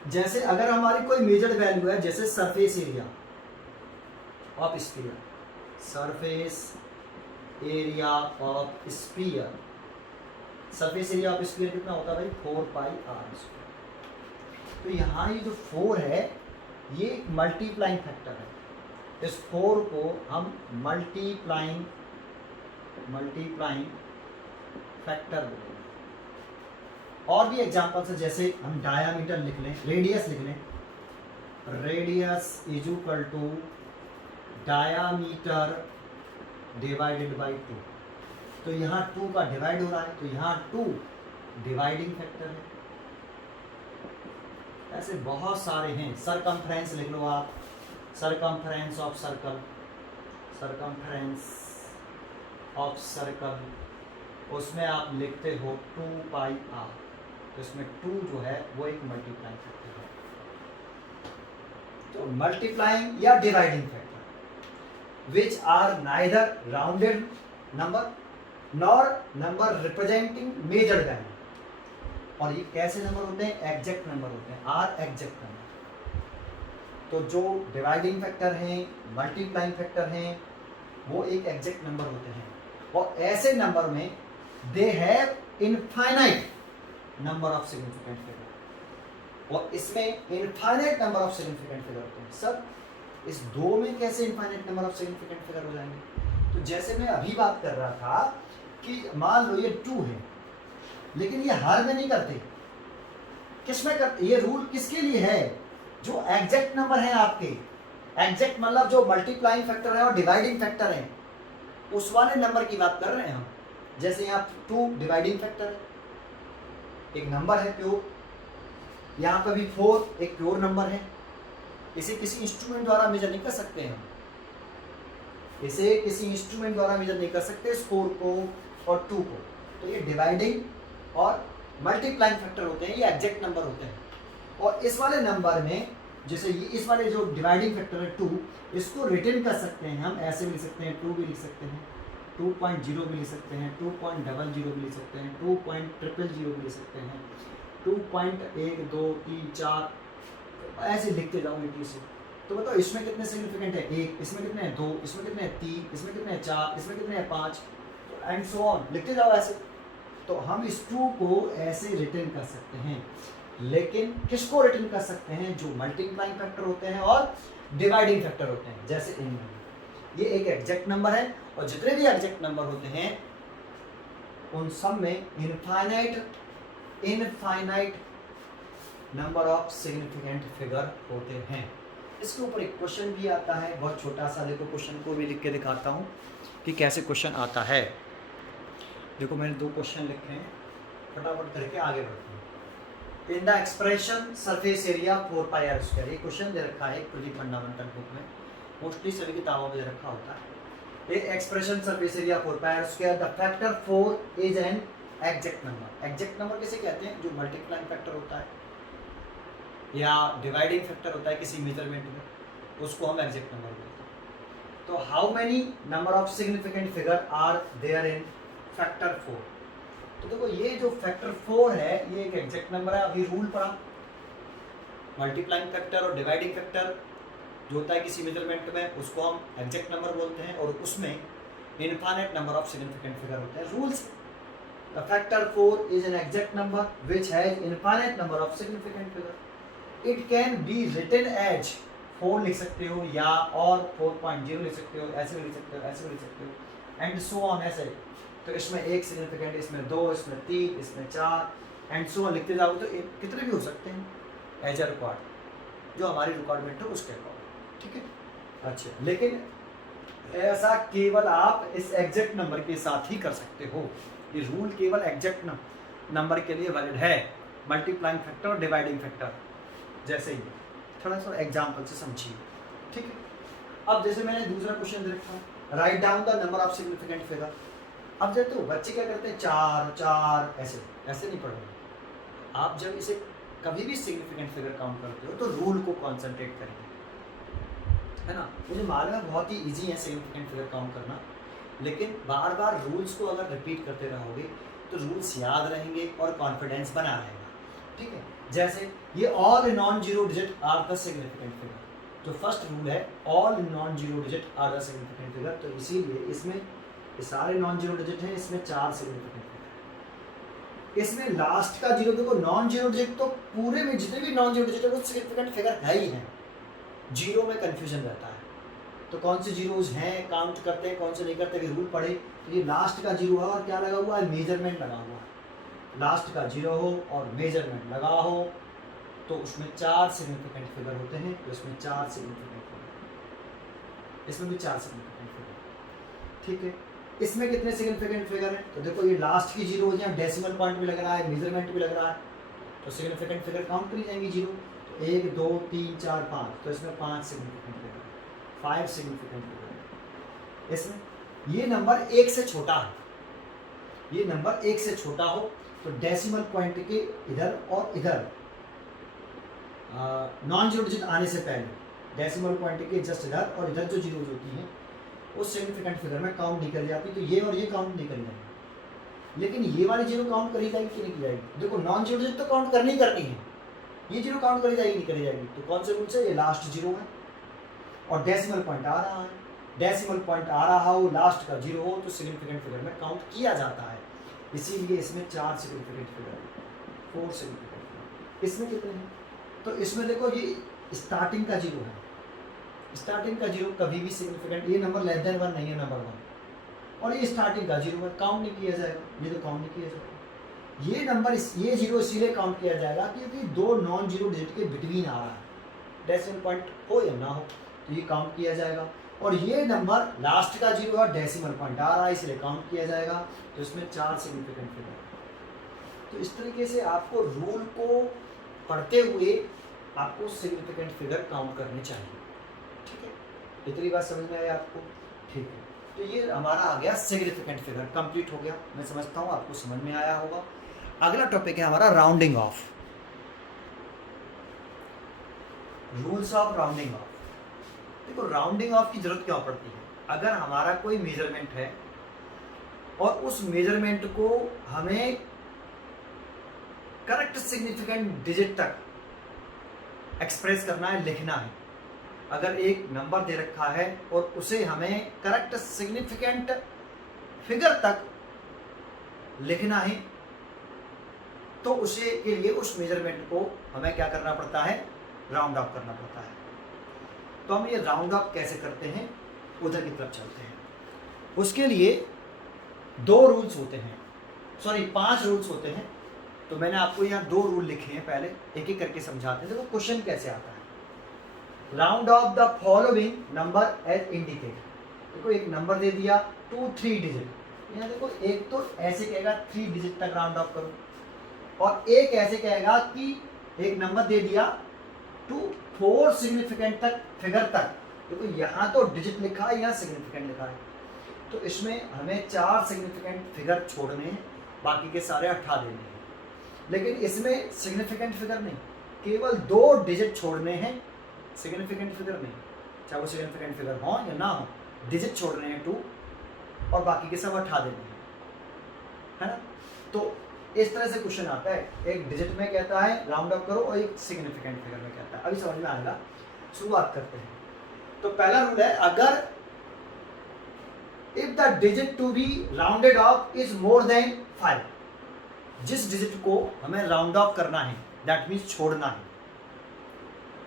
जैसे अगर हमारी कोई मेजर्ड वैल्यू है, जैसे surface area of sphere, surface area of sphere, surface area of sphere कितना होता है भाई? 4πr²। तो यहाँ ये जो 4 है ये एक मल्टीप्लाइंग फैक्टर है। इस 4 को हम मल्टीप्लाइंग फैक्टर बोलेंगे। और भी एग्जांपल्स है, जैसे हम डायामीटर लिख लें, रेडियस लिख लें, radius is equal to diameter divided by 2। तो यहाँ 2 का डिवाइड हो रहा है, तो यहाँ 2 डिवाइडिंग फैक्टर है। ऐसे बहुत सारे हैं। सरकमफ्रेंस लिख लो आप, circumference of circle, circumference of circle, उसमें आप लिखते हो 2πr। तो इसमें 2 जो है वो एक मल्टीप्लाइंग फैक्टर है। तो मल्टीप्लाइंग या dividing factor which are neither rounded number nor number representing measured value. और ये कैसे नंबर होते हैं? एग्जैक्ट नंबर होते हैं, आर एग्जैक्ट नंबर। तो जो डिवाइडिंग फैक्टर हैं, मल्टीप्लाइंग फैक्टर हैं, वो एक एग्जैक्ट नंबर होते हैं। और ऐसे नंबर में they have infinite number of significant figure, और इसमें infinite number of significant figure होते हैं। सर इस 2 में कैसे infinite number of significant figure हो जाएंगे? तो जैसे मैं अभी बात कर रहा था कि मान लो ये 2 है, लेकिन ये हर में नहीं करते। किसमें करते? ये रूल किसके लिए है? जो एग्जैक्ट नंबर है आपके, एग्जैक्ट मतलब जो मल्टीप्लाइंग फैक्टर है और डिवाइडिंग फैक्टर है, उस वाले नंबर की बात कर रहे हैं हम। जैसे यहाँ 2 डिवाइडिंग फैक्टर है, एक नंबर है प्योर। यहाँ पर भी 4 एक प्योर नंबर है। इसे किसी इंस्ट्रूमेंट द्वारा मेजर नहीं कर सकते हम, इसे किसी इंस्ट्रूमेंट द्वारा मेजर नहीं कर सकते, स्कोर को और 2 को। तो ये डिवाइडिंग और मल्टीप्लाइंग फैक्टर होते हैं, ये एग्जैक्ट नंबर होते हैं। और इस वाले नंबर में, जैसे ये इस वाले जो डिवाइडिंग फैक्टर है 2, इसको रिटर्न कर सकते हैं हम, ऐसे भी लिख सकते हैं, 2 भी लिख सकते हैं, 2.0 भी लिख सकते हैं, 2.00 भी लिख सकते हैं, 2.000 भी लिख सकते हैं, 2.1 2 3 4 ऐसे लिखते जाओ नीचे से। तो बताओ इसमें कितने सिग्निफिकेंट है? 1, इसमें कितने हैं? 2, इसमें कितने हैं? 3, इसमें कितने हैं? 4, इसमें कितने हैं? 5, एंड सो ऑन, लिखते जाओ ऐसे। तो हम इस 2 को ऐसे रिटर्न कर सकते हैं, लेकिन किसको रिटर्न कर सकते हैं? जो मल्टीप्लाइंग फैक्टर होते हैं और डिवाइडिंग फैक्टर होते हैं, जैसे इनमें। ये एक एग्जैक्ट नंबर है, और जितने भी एग्जैक्ट नंबर होते हैं उन सब में infinite number of significant figure होते हैं। इसके ऊपर एक क्वेश्चन भी आता है, बहुत छोटा सा। देखो क्वेश्चन को भी लिख के दिखाता हूँ कि कैसे क्वेश्चन आता है। देखो मैंने 2 क्वेश्चन लिखे हैं, फटाफट करके आगे बढ़ते हैं। In the expression surface area 4πr², ये क्वेश्चन दे रखा है प्रीली फंडामेंटल बुक में, मोस्टली सभी किताबों में दे रखा होता है। ये expression surface area 4πr², the factor 4 is an exact number. Exact number किसे कहते हैं? जो मल्टीप्लाइंग फैक्टर होता है या डिवाइडिंग फैक्टर होता है किसी मेजरमेंट में, उसको हम एग्जैक्ट नंबर बोलते हैं। तो how many number of significant figure are there in factor 4? तो देखो ये जो फैक्टर 4 है ये एक एग्जैक्ट नंबर है। अभी रूल पढ़ा, मल्टीप्लाइंग फैक्टर और डिवाइडिंग फैक्टर जो होता है किसी मेजरमेंट में, उसको हम एग्जैक्ट नंबर बोलते हैं, और उसमें infinite number of significant figure होते हैं। Rules: the factor 4 is an exact number which has infinite number of significant figure. It can be written as 4 लिख सकते हो, या और 4.0 लिख सकते हो, ऐसे भी लिख सकते हो, ऐसे भी लिख सकते हो, एंड सो ऑन ऐसे। तो इसमें 1 सिग्निफिकेंट, इसमें 2, इसमें 3, इसमें 4, एंड सो ऑन लिखते जाओ तो कितने भी हो सकते हैं एज अ रिकॉर्ड। जो हमारी रिक्वायरमेंट है उसके अकॉर्डिंग, ठीक है। अच्छा, लेकिन ऐसा केवल आप इस एग्जैक्ट नंबर के साथ ही कर सकते हो, ये रूल केवल एग्जैक्ट नंबर के लिए वैलिड है, मल्टीप्लाइंग फैक्टर और डिवाइडिंग फैक्टर जैसे ही। थोड़ा सा एग्जाम्पल से समझिए, ठीक है। अब जैसे मैंने दूसरा क्वेश्चन दे रखा है, write down the number of significant figure. अब जब तो बच्चे क्या करते हैं, 4 4 ऐसे ऐसे नहीं पढ़ोगे आप। जब इसे कभी भी सिग्निफिकेंट फिगर काउंट करते हो तो रूल को कॉन्सेंट्रेट करेंगे, है ना। मुझे मालूम है बहुत ही इजी है सिग्निफिकेंट फिगर काउंट करना, लेकिन बार बार रूल्स को अगर रिपीट करते रहोगे तो रूल्स याद रहेंगे और कॉन्फिडेंस बना रहेगा, ठीक है। जैसे ये all non zero digit are the significant figure, जो फर्स्ट रूल है all non zero digit are the significant figure, तो इसीलिए इसमें ये सारे नॉन जीरो डिजिट हैं, इसमें 4 सिग्निफिकेंट फिगर। इसमें लास्ट का जीरो, देखो नॉन जीरो डिजिट तो पूरे में जितने भी नॉन जीरो डिजिट है वो सिग्निफिकेंट फिगर है ही है, जीरो में कंफ्यूजन रहता है। तो कौन से जीरोज हैं काउंट करते हैं, कौन से नहीं करते, अगर रूल पढ़े तो ये लास्ट का जीरो है और क्या लगा हुआ है, मेजरमेंट लगा हुआ है। लास्ट का जीरो हो और मेजरमेंट लगा हो तो उसमें 4 सिग्निफिकेंट फिगर होते हैं, तो इसमें 4 सिग्निफिकेंट फिगर, इसमें भी 4 सिग्निफिकेंट फिगर, ठीक है। इसमें कितने सिग्निफिकेंट फिगर हैं, तो देखो ये लास्ट की जीरो हो, यहाँ डेसिमल पॉइंट भी लग रहा है, मेजरमेंट भी लग रहा है, तो सिग्निफिकेंट फिगर काउंट करी जाएंगी जीरो। तो 1 2 3 4 5, तो इसमें 5 सिग्निफिकेंट फिगर, 5 सिग्निफिकेंट फिगर। इसमें ये नंबर 1 से छोटा है, ये नंबर 1 से छोटा हो तो डेसिमल पॉइंट के इधर और इधर नॉन जीरो डिजिट आने से पहले डेसिमल पॉइंट के जस्ट इधर और इधर जो जीरोज होती हैं उस सिग्निफिकेंट फिगर में काउंट नहीं करी जाती, तो ये और ये काउंट नहीं करी जाएगी। लेकिन ये वाली जीरो काउंट करी जाएगी कि नहीं की जाएगी, देखो नॉन जीरो डिजिट तो काउंट करनी ही करनी है, ये जीरो काउंट करी जाएगी नहीं करी जाएगी। तो कौन से रूल से, ये लास्ट जीरो है और डेसिमल पॉइंट आ रहा है, डेसिमल पॉइंट आ रहा हो, लास्ट का जीरो हो तो सिग्निफिकेंट फिगर में काउंट किया जाता है, इसीलिए इसमें 4 सिग्निफिकेंट फिगर, 4 सिग्निफिकेंट फिगर। इसमें कितने हैं, तो इसमें देखो ये स्टार्टिंग का जीरो है, स्टार्टिंग का जीरो कभी भी सिग्निफिकेंट, ये नंबर लेस देन 1 नहीं है, नंबर 1, और ये स्टार्टिंग का जीरो है, काउंट नहीं किया जाएगा, ये तो काउंट नहीं किया जाएगा। ये नंबर ये जीरो इसीलिए काउंट किया जाएगा क्योंकि 2 नॉन जीरो डिजिट के बिटवीन आ रहा है, डेसिमल पॉइंट हो या ना हो तो ये काउंट किया जाएगा। और ये नंबर लास्ट का जीरो है, डेसिमल पॉइंट आ रहा है इसलिए काउंट किया जाएगा, तो इसमें 4 सिग्निफिकेंट फिगर। तो इस तरीके से आपको रूल को पढ़ते हुए आपको सिग्निफिकेंट फिगर काउंट करने चाहिए, ठीक है। इतनी बात समझ में आई आपको, ठीक है। तो ये हमारा आ गया सिग्निफिकेंट फिगर, कंप्लीट हो गया, मैं समझता हूँ आपको समझ में आया होगा। अगला टॉपिक है हमारा rounding off, rules of rounding off. देखो राउंडिंग ऑफ की जरूरत क्यों पड़ती है, अगर हमारा कोई मेजरमेंट है और उस मेजरमेंट को हमें करेक्ट सिग्निफिकेंट डिजिट तक एक्सप्रेस करना है, लिखना है। अगर एक नंबर दे रखा है और उसे हमें करेक्ट सिग्निफिकेंट फिगर तक लिखना है तो उसे के लिए उस मेजरमेंट को हमें क्या करना पड़ता है, राउंड ऑफ करना पड़ता है। तो हम ये राउंड ऑफ कैसे करते हैं, उधर की तरफ चलते हैं। उसके लिए 2 रूल्स होते हैं, सॉरी 5 रूल्स होते हैं। तो मैंने आपको यहाँ 2 रूल लिखे हैं, पहले एक एक करके समझाते हैं। देखो क्वेश्चन कैसे आता है, round off the following number as indicate. देखो एक नंबर दे दिया 2 3 डिजिट, यहाँ देखो एक तो ऐसे कहेगा 3 डिजिट तक राउंड ऑफ करो, और एक ऐसे कहेगा कि एक नंबर दे दिया 2 4 सिग्निफिकेंट तक फिगर तक। देखो यहाँ तो डिजिट लिखा है, यहाँ सिग्निफिकेंट लिखा है, तो इसमें हमें 4 सिग्निफिकेंट फिगर छोड़ने हैं, बाकी के सारे हटा देने हैं। लेकिन इसमें सिग्निफिकेंट फिगर नहीं, केवल 2 डिजिट छोड़ने हैं, सिग्निफिकेंट फिगर नहीं, चाहे वो सिग्निफिकेंट फिगर हो या ना हो, डिजिट छोड़ने हैं 2 और बाकी के सब हटा देने हैं, है ना। तो इस तरह से क्वेश्चन आता है, एक डिजिट में कहता है राउंड अप करो और एक सिग्निफिकेंट फिगर में कहता है। अभी समझ में आएगा, शुरुआत करते हैं। तो पहला रूल है, अगर if the digit to be rounded off is more than 5, जिस डिजिट को हमें राउंड ऑफ करना है, दैट मीन्स छोड़ना है,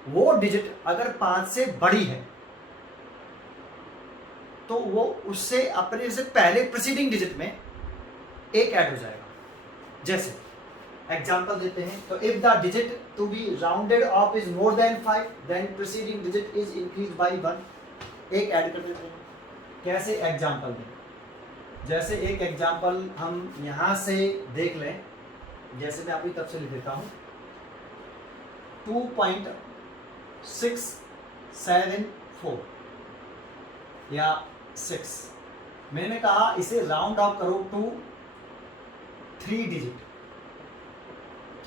वो डिजिट अगर 5 से बड़ी है तो वो उससे अपने से पहले प्रीसीडिंग डिजिट में एक ऐड हो जाएगा। जैसे एग्जाम्पल देते हैं। तो if the digit to be rounded off is more than 5 then preceding digit is increase by 1। एक ऐड कर देते हैं। कैसे एग्जाम्पल दें? जैसे एक एग्जाम्पल हम यहां से देख लें, जैसे मैं आपकी तरफ से लिख देता हूं 2.674 या 6। मैंने कहा इसे राउंड ऑफ करो to 3 digit,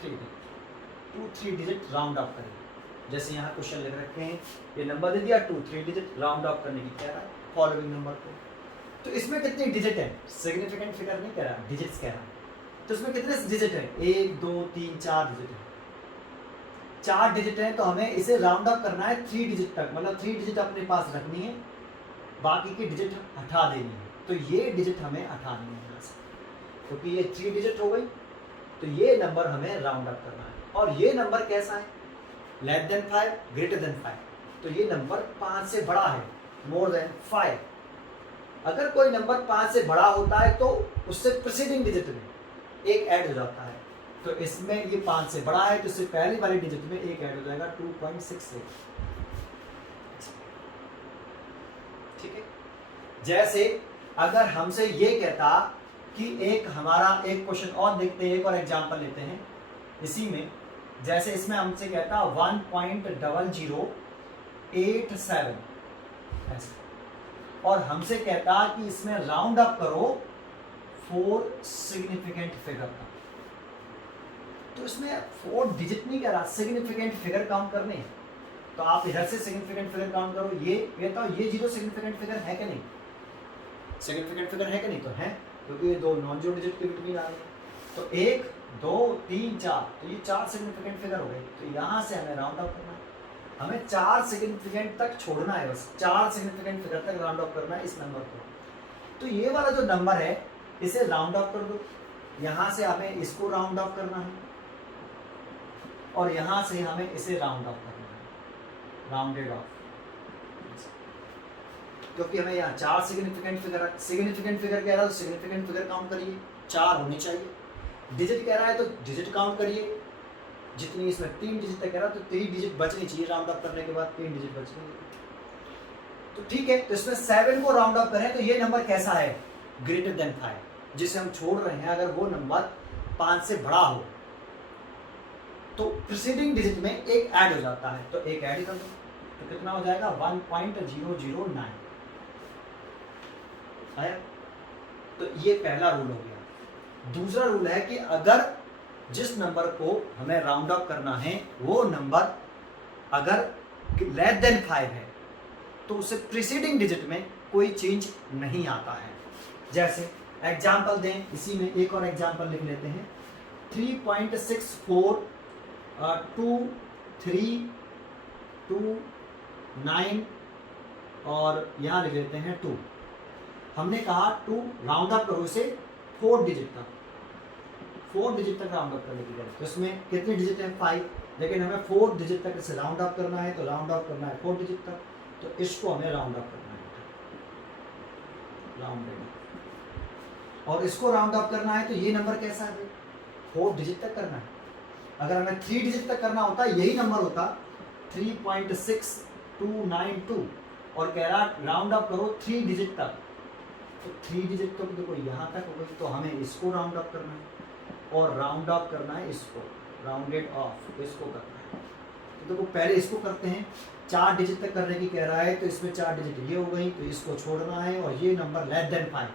3 digit round off करें। जैसे यहाँ क्वेश्चन लिख रखे हैं, ये नंबर दे दिया 2 3 डिजिट राउंड ऑफ करने की कह रहा है फॉलोइंग नंबर को। तो इसमें कितने डिजिट है? सिग्निफिकेंट फिगर नहीं कह रहा, डिजिट्स कह रहा है। तो इसमें कितने डिजिट है? 1 2 3 4 डिजिट है। 4 डिजिट है तो हमें इसे राउंड ऑफ करना है 3 डिजिट तक, मतलब 3 डिजिट अपने पास रखनी है, बाकी की डिजिट हटा देनी है। तो ये डिजिट हमें हटानी है यहाँ से, क्योंकि ये 3 डिजिट हो गई। तो ये नंबर हमें राउंड अप करना है। और ये नंबर कैसा है? Less than 5 greater than 5। तो ये नंबर 5 से बड़ा है, मोर देन 5। अगर कोई नंबर 5 से बड़ा होता है तो उससे प्रीसीडिंग डिजिट में एक ऐड हो जाता है। तो इसमें ये 5 से बड़ा है तो इससे पहली वाली डिजिट में एक ऐड हो जाएगा 2.68। ठीक है। जैसे अगर हमसे ये कहता कि एक हमारा एक क्वेश्चन और देखते हैं, एक और एग्जांपल लेते हैं इसी में। जैसे इसमें हमसे कहता 1.0087 ऐसे, और हमसे कहता कि इसमें राउंड अप करो 4 सिग्निफिकेंट फिगर का। तो इसमें 4 डिजिट नहीं कह रहा, सिग्निफिकेंट फिगर काउंट करने हैं। तो आप इधर से सिग्निफिकेंट फिगर काउंट करो। ये कहता हूं ये 0 सिग्निफिकेंट फिगर है कि नहीं? सिग्निफिकेंट फिगर है कि नहीं? तो है, क्योंकि ये 2 नॉन जीरो डिजिट के बिटवीन आ गए। तो 1 2 3 4, तो ये 4 सिग्निफिकेंट फिगर हो गए। तो यहां से हमें राउंड ऑफ करना है, हमें 4 सिग्निफिकेंट तक छोड़ना है, बस 4 सिग्निफिकेंट फिगर तक राउंड ऑफ करना है इस नंबर को। तो ये वाला जो नंबर है इसे राउंड ऑफ कर दो। यहां से हमें इसको राउंड ऑफ करना है और यहां से हमें इसे राउंड ऑफ करना है, राउंडेड ऑफ। क्योंकि हमें यहाँ 4 सिग्निफिकेंट फिगर कह रहा है तो सिग्निफिकेंट फिगर काउंट करिए, 4 होनी चाहिए। डिजिट कह रहा है तो डिजिट काउंट करिए, जितनी इसमें 3 डिजिट तक कह रहा है तो 3 डिजिट बचनी चाहिए, राउंड अप करने के बाद 3 डिजिट बचनी। तो ठीक है, तो इसमें 7 को राउंड अप करें तो ये नंबर कैसा है? ग्रेटर देन 5, जिसे हम छोड़ रहे हैं। अगर वो नंबर 5 से बड़ा हो तो प्रीसीडिंग डिजिट में एक ऐड हो जाता है, तो एक ऐड कर दो। तो कितना हो जाएगा? 1.009 आया। तो ये पहला रूल हो गया। दूसरा रूल है कि अगर जिस नंबर को हमें राउंड अप करना है वो नंबर अगर लेस देन 5 है तो उसे प्रीसीडिंग डिजिट में कोई चेंज नहीं आता है। जैसे एग्जाम्पल दें, इसी में एक और एग्जाम्पल लिख लेते हैं 3.642329 और यहाँ लिख लेते हैं 2। हमने कहा 2 राउंड अप करो इसे 4 डिजिट तक, 4 डिजिट तक राउंड अप करने की जरूरत। तो इसमें कितने डिजिट हैं? 5, लेकिन हमें 4 डिजिट तक इसे राउंड अप करना है, तो राउंड अप करना है 4 डिजिट तक। तो इसको हमें राउंड अप करना है, राउंडेड। और इसको राउंड अप करना है तो ये नंबर कैसा है? 4 डिजिट तक करना है। अगर हमें 3 डिजिट तक करना होता यही नंबर होता 3.6292 और कह रहा राउंड अप करो 3 डिजिट तक। तो 3 डिजिट तो देखो यहाँ तक हो गई, तो हमें इसको राउंड अप करना है और राउंड अप करना है इसको, राउंडेड ऑफ इसको करना है। तो देखो पहले इसको करते हैं, 4 डिजिट तक करने की कह रहा है तो इसमें 4 डिजिट ये हो गई, तो इसको छोड़ना है। और ये नंबर लेस देन 5,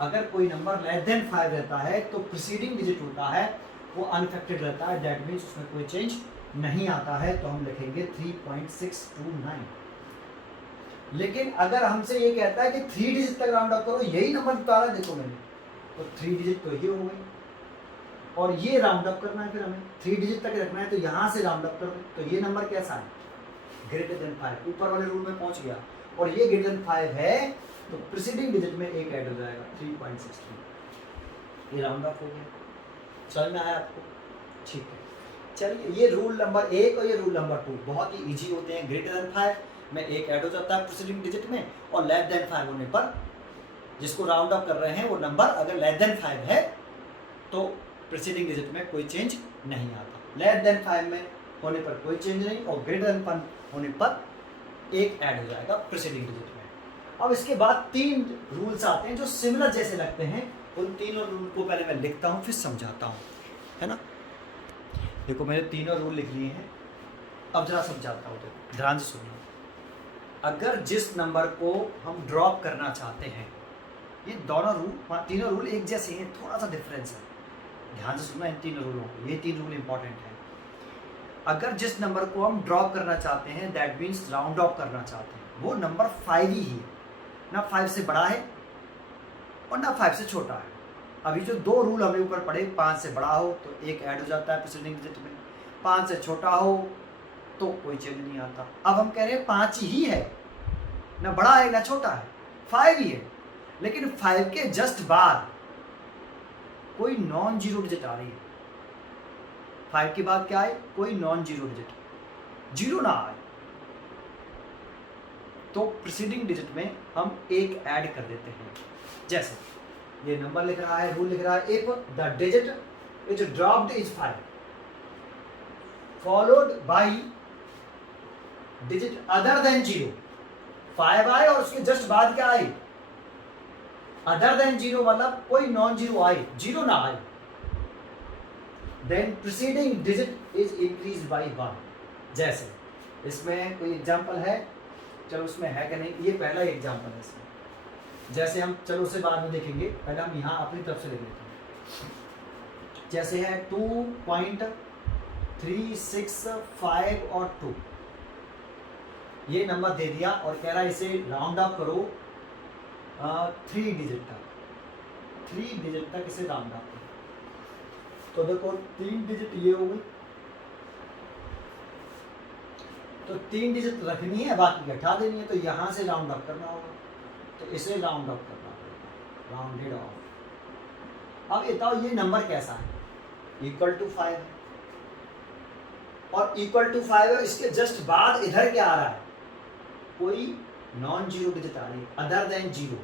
अगर कोई नंबर लेस देन 5 रहता है तो प्रीसीडिंग डिजिट होता है वो अनअफेक्टेड रहता है, दैट मीन्स उसमें कोई चेंज नहीं आता है। तो हम लिखेंगे 3.629। लेकिन अगर हमसे ये कहता है कि 3 डिजिट तक राउंड अप करो, यही नंबर बता रहा है देखो मैंने, तो 3 डिजिट तो ये हो गई और ये राउंड अप करना है, फिर हमें 3 डिजिट तक रखना है तो यहाँ से राउंड अप कर दो। तो ये नंबर कैसा है? ग्रेटर देन 5, ऊपर वाले रूल में पहुंच गया। और ये ग्रेटर देन 5 है तो प्रीसीडिंग डिजिट में एक ऐड हो जाएगा 3.63। ये राउंड अप हो गया। समझ में आया आपको? ठीक है, चलिए ये रूल नंबर 1 और ये रूल नंबर 2 बहुत ही इजी होते हैं। ग्रेटर देन 5 में एक ऐड हो जाता है प्रीसीडिंग डिजिट में, और लेस देन 5 होने पर जिसको राउंड अप कर रहे हैं वो नंबर अगर लेस देन 5 है तो प्रीसीडिंग डिजिट में कोई चेंज नहीं आता। लेस देन 5 में होने पर कोई चेंज नहीं, और ग्रेटर देन 1 होने पर एक ऐड हो जाएगा प्रीसीडिंग डिजिट में। अब इसके बाद 3 रूल्स आते हैं जो सिमिलर जैसे लगते हैं। उन तीनों रूल को पहले मैं लिखता हूँ फिर समझाता हूँ, है ना। देखो मैंने तीनों रूल लिख लिए हैं, अब जरा समझाता हूँ। देखो ध्यान से सुनिए। अगर जिस नंबर को हम ड्रॉप करना चाहते हैं, ये दोनों रूल, तीनों रूल एक जैसे हैं, थोड़ा सा डिफरेंस है, ध्यान से सुनना इन तीनों रूलों को। ये 3 रूल इंपॉर्टेंट है। अगर जिस नंबर को हम ड्रॉप करना चाहते हैं, दैट मीन्स राउंड ऑफ करना चाहते हैं, वो नंबर 5 ही है, ना 5 से बड़ा है और ना 5 से छोटा है। अभी जो 2 रूल हमें ऊपर पड़े, 5 से बड़ा हो तो एक ऐड हो जाता है प्रीसीडिंग डिजिट में, 5 से छोटा हो तो कोई चेंज नहीं आता। अब हम कह रहे हैं 5 ही है, ना बड़ा है ना छोटा है, 5 ही है, लेकिन 5 के जस्ट बाद कोई नॉन जीरो डिजिट आ रही है। 5 के बाद क्या है? कोई नॉन जीरो डिजिट, जीरो ना आए तो प्रीसीडिंग डिजिट में हम एक ऐड कर देते हैं। जैसे ये नंबर लिख रहा है, रूल लिख रहा है, if the digit is dropped is 5 followed by digit other than 0, 5 आए और उसके जस्ट बाद क्या आए? अदर देन 0, मतलब कोई नॉन जीरो आए, जीरो ना आए, then preceding digit is increase by 1। जैसे इसमें कोई एग्जांपल है, चलो उसमें है कि नहीं, ये पहला एग्जांपल है इसमें। जैसे हम, चलो उसे बाद में देखेंगे, पहले हम यहाँ अपनी तरफ से ले लेते हैं। जैसे है 2.365 और 2, ये नंबर दे दिया और कह रहा है इसे राउंड अप करो 3 डिजिट तक, 3 डिजिट तक इसे राउंड अप करो। तो देखो 3 डिजिट ये हो गई, तो 3 डिजिट रखनी है, बाकी हटा देनी है, तो यहाँ से राउंड अप करना होगा, तो इसे राउंड अप करना पड़ेगा, राउंडेड ऑफ। अब बताओ ये नंबर कैसा है? इक्वल टू 5 है, और इक्वल टू 5 है, इसके जस्ट बाद इधर क्या आ रहा है? कोई नॉन जीरो डिजिट आ रही है, अदर देन 0,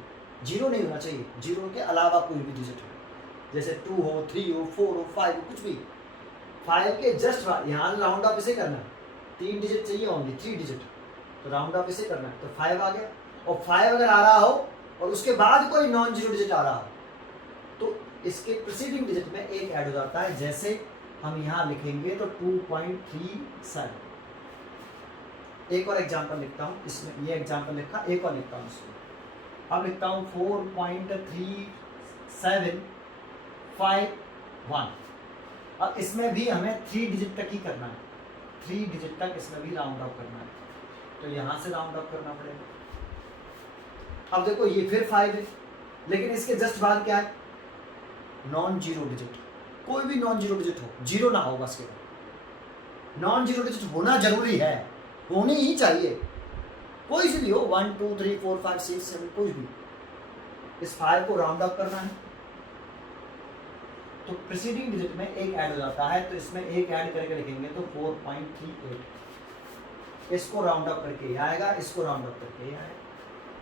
जीरो नहीं होना चाहिए, जीरो के अलावा कोई भी डिजिट हो, जैसे 2 हो, 3 हो, 4 हो, 5 हो, कुछ भी। 5 के जस्ट बाद यहाँ राउंड अप इसे करना है, 3 डिजिट चाहिए ओनली, 3 डिजिट, तो राउंड अप इसे करना है, तो 5 आ गया। और 5 अगर आ रहा हो और उसके बाद कोई नॉन जीरो डिजिट आ रहा हो तो इसके प्रीसीडिंग डिजिट में एक ऐड हो जाता है। जैसे हम यहाँ लिखेंगे तो 2.37। एक और एग्जांपल लिखता हूँ, इसमें ये एग्जांपल लिखा, एक और लिखता हूँ इसमें। अब लिखता हूँ 4.3751। अब इसमें भी हमें 3 डिजिट तक ही करना है, 3 डिजिट तक इसमें भी राउंड अप करना है, तो यहाँ से राउंड अप करना पड़ेगा। अब देखो ये फिर 5 है, लेकिन इसके जस्ट बाद क्या है? नॉन जीरो डिजिट, कोई भी नॉन जीरो डिजिट हो, जीरो ना हो, बस के नॉन जीरो डिजिट होना जरूरी है, होनी ही चाहिए, कोई सी भी हो, 1 2 3 4 5 6 7 कुछ भी। इस 5 को राउंड अप करना है, तो प्रीसीडिंग डिजिट में एक ऐड हो जाता है, तो इसमें एक ऐड करके लिखेंगे तो 4.38। इसको राउंड अप करके आएगा, इसको राउंड अप करके आएगा।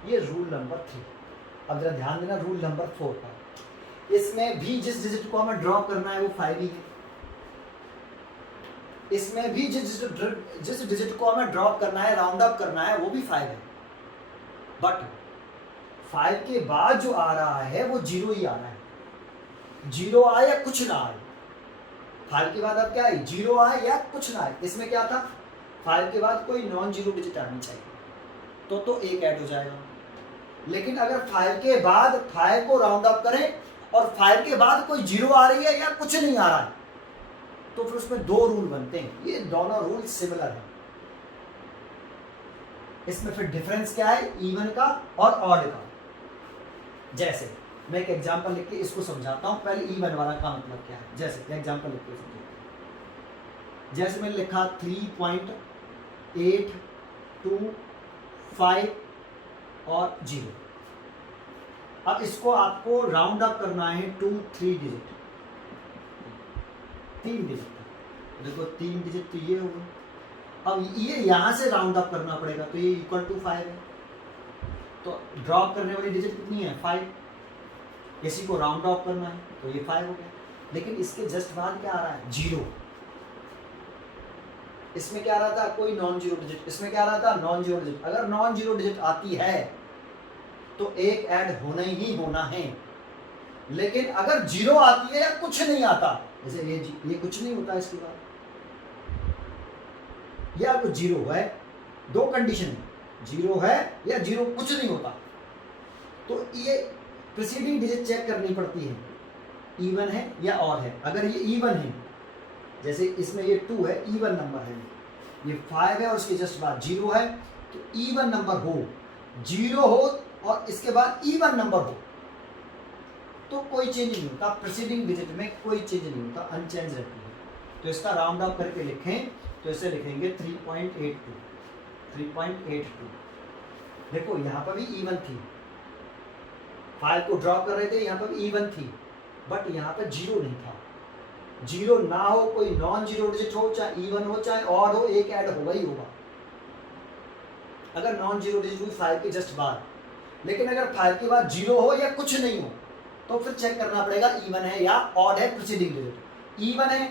ये रूल नंबर 3। अब जरा ध्यान देना रूल नंबर 4 का, इसमें भी जिस डिजिट को हमें ड्रॉप करना है वो 5 ही है, इसमें भी जिस डिजिट को हमें ड्रॉप करना है, राउंड अप करना है, वो भी 5 है, बट 5 के बाद जो आ रहा है वो 0 ही आ रहा है, 0 आए या कुछ ना आए। 5 के बाद अब क्या है? 0 आए या कुछ ना आए। इसमें क्या था? 5 के बाद कोई नॉन जीरो डिजिट आनी चाहिए, तो एक ऐड हो जाएगा। लेकिन अगर 5 के बाद 5 को राउंड अप करें और 5 के बाद कोई 0 आ रही है या कुछ नहीं आ रहा है, तो फिर उसमें 2 रूल बनते हैं। ये दोनों रूल सिमिलर हैं। इसमें फिर डिफरेंस क्या है? इवन का और ऑड का। जैसे मैं एक एग्जांपल लिख के इसको समझाता हूं। पहले इवन वाला का मतलब क्या है, जैसे एग्जांपल लिख के समझाता हूं। जैसे मैंने लिखा 3.825 और 0। अब इसको आपको राउंड अप करना है 2-3 डिजिट, 3 डिजिट तक। देखो 3 डिजिट तो ये होगा। अब ये यहां से राउंड अप करना पड़ेगा, तो ये इक्वल टू 5 है, तो ड्रॉप करने वाली डिजिट कितनी है? 5। इसी को राउंड ऑफ करना है, तो ये 5 हो गया। लेकिन इसके जस्ट बाद क्या आ रहा है, जीरो। इसमें क्या आ रहा था, कोई नॉन जीरो डिजिट, इसमें क्या आ रहा था, नॉन जीरो डिजिट। अगर नॉन जीरो डिजिट आती है तो एक ऐड होना ही होना है। लेकिन अगर जीरो आती है या कुछ नहीं आता, जैसे ये कुछ नहीं होता इसके बाद, या कुछ जीरो है, दो कंडीशन है, जीरो है या जीरो कुछ नहीं होता, तो ये प्रीसीडिंग डिजिट चेक करनी पड़ती है, इवन है या ऑड है। अगर ये इवन है, जैसे इसमें ये 2 है, इवन नंबर है, ये 5 है और उसके जस्ट बाद 0 है, तो इवन नंबर हो, 0 हो और इसके बाद इवन नंबर हो तो कोई चेंज नहीं होता, प्रीसीडिंग डिजिट में कोई चेंज नहीं होता, अनचेंज रहती है। तो इसका राउंड अप करके लिखें तो इसे लिखेंगे 3.82। 3.82 देखो यहाँ पर भी इवन थी, फाइल को ड्रॉप कर रहे थे, यहाँ पर भी इवन थी, बट यहाँ पर जीरो नहीं था। जीरो ना हो, कोई नॉन जीरो डिजिट हो, चाहे इवन हो चाहे ऑड हो, एक ऐड होगा ही होगा। अगर नॉन जीरो डिजिट हुई 5 के जस्ट बाद, लेकिन अगर 5 के बाद जीरो हो या कुछ नहीं हो तो फिर चेक करना पड़ेगा इवन है या ऑड है प्रीसीडिंग डिजिट। इवन है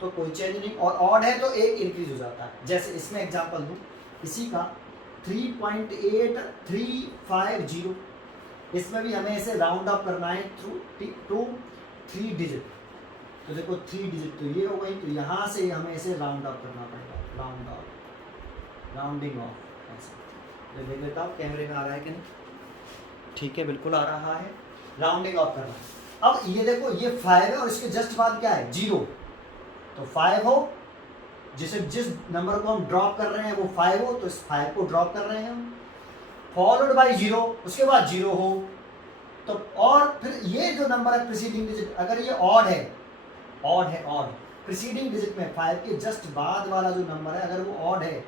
तो कोई चेंज नहीं, और ऑड है तो एक इंक्रीज हो जाता है। जैसे इसमें एग्जांपल दूं, इसी का 3.8350, इसमें भी हमें इसे राउंड अप करना है टू 3 डिजिट। तो देखो 3 डिजिट तो ये हो गई, तो यहाँ से हमें इसे राउंड अप करना पड़ेगा, राउंड अप, राउंडिंग ऑफ। ऐसा देख लेता हूँ कैमरे में आ रहा है कि नहीं, ठीक है बिल्कुल आ रहा है, राउंडिंग ऑफ करना है। अब ये देखो ये 5 है और इसके जस्ट बाद क्या है, 0, तो 5 हो, जिस नंबर को हम ड्रॉप कर रहे हैं वो 5 हो, तो इस 5 को ड्रॉप कर रहे हैं हम, फॉलोड बाय 0, उसके बाद 0 हो, तो और फिर ये जो नंबर है प्रीसीडिंग डिजिट, अगर ये ऑड है, ऑड है, ऑड प्रीसीडिंग डिजिट में 5 के जस्ट बाद वाला जो नंबर है अगर वो ऑड है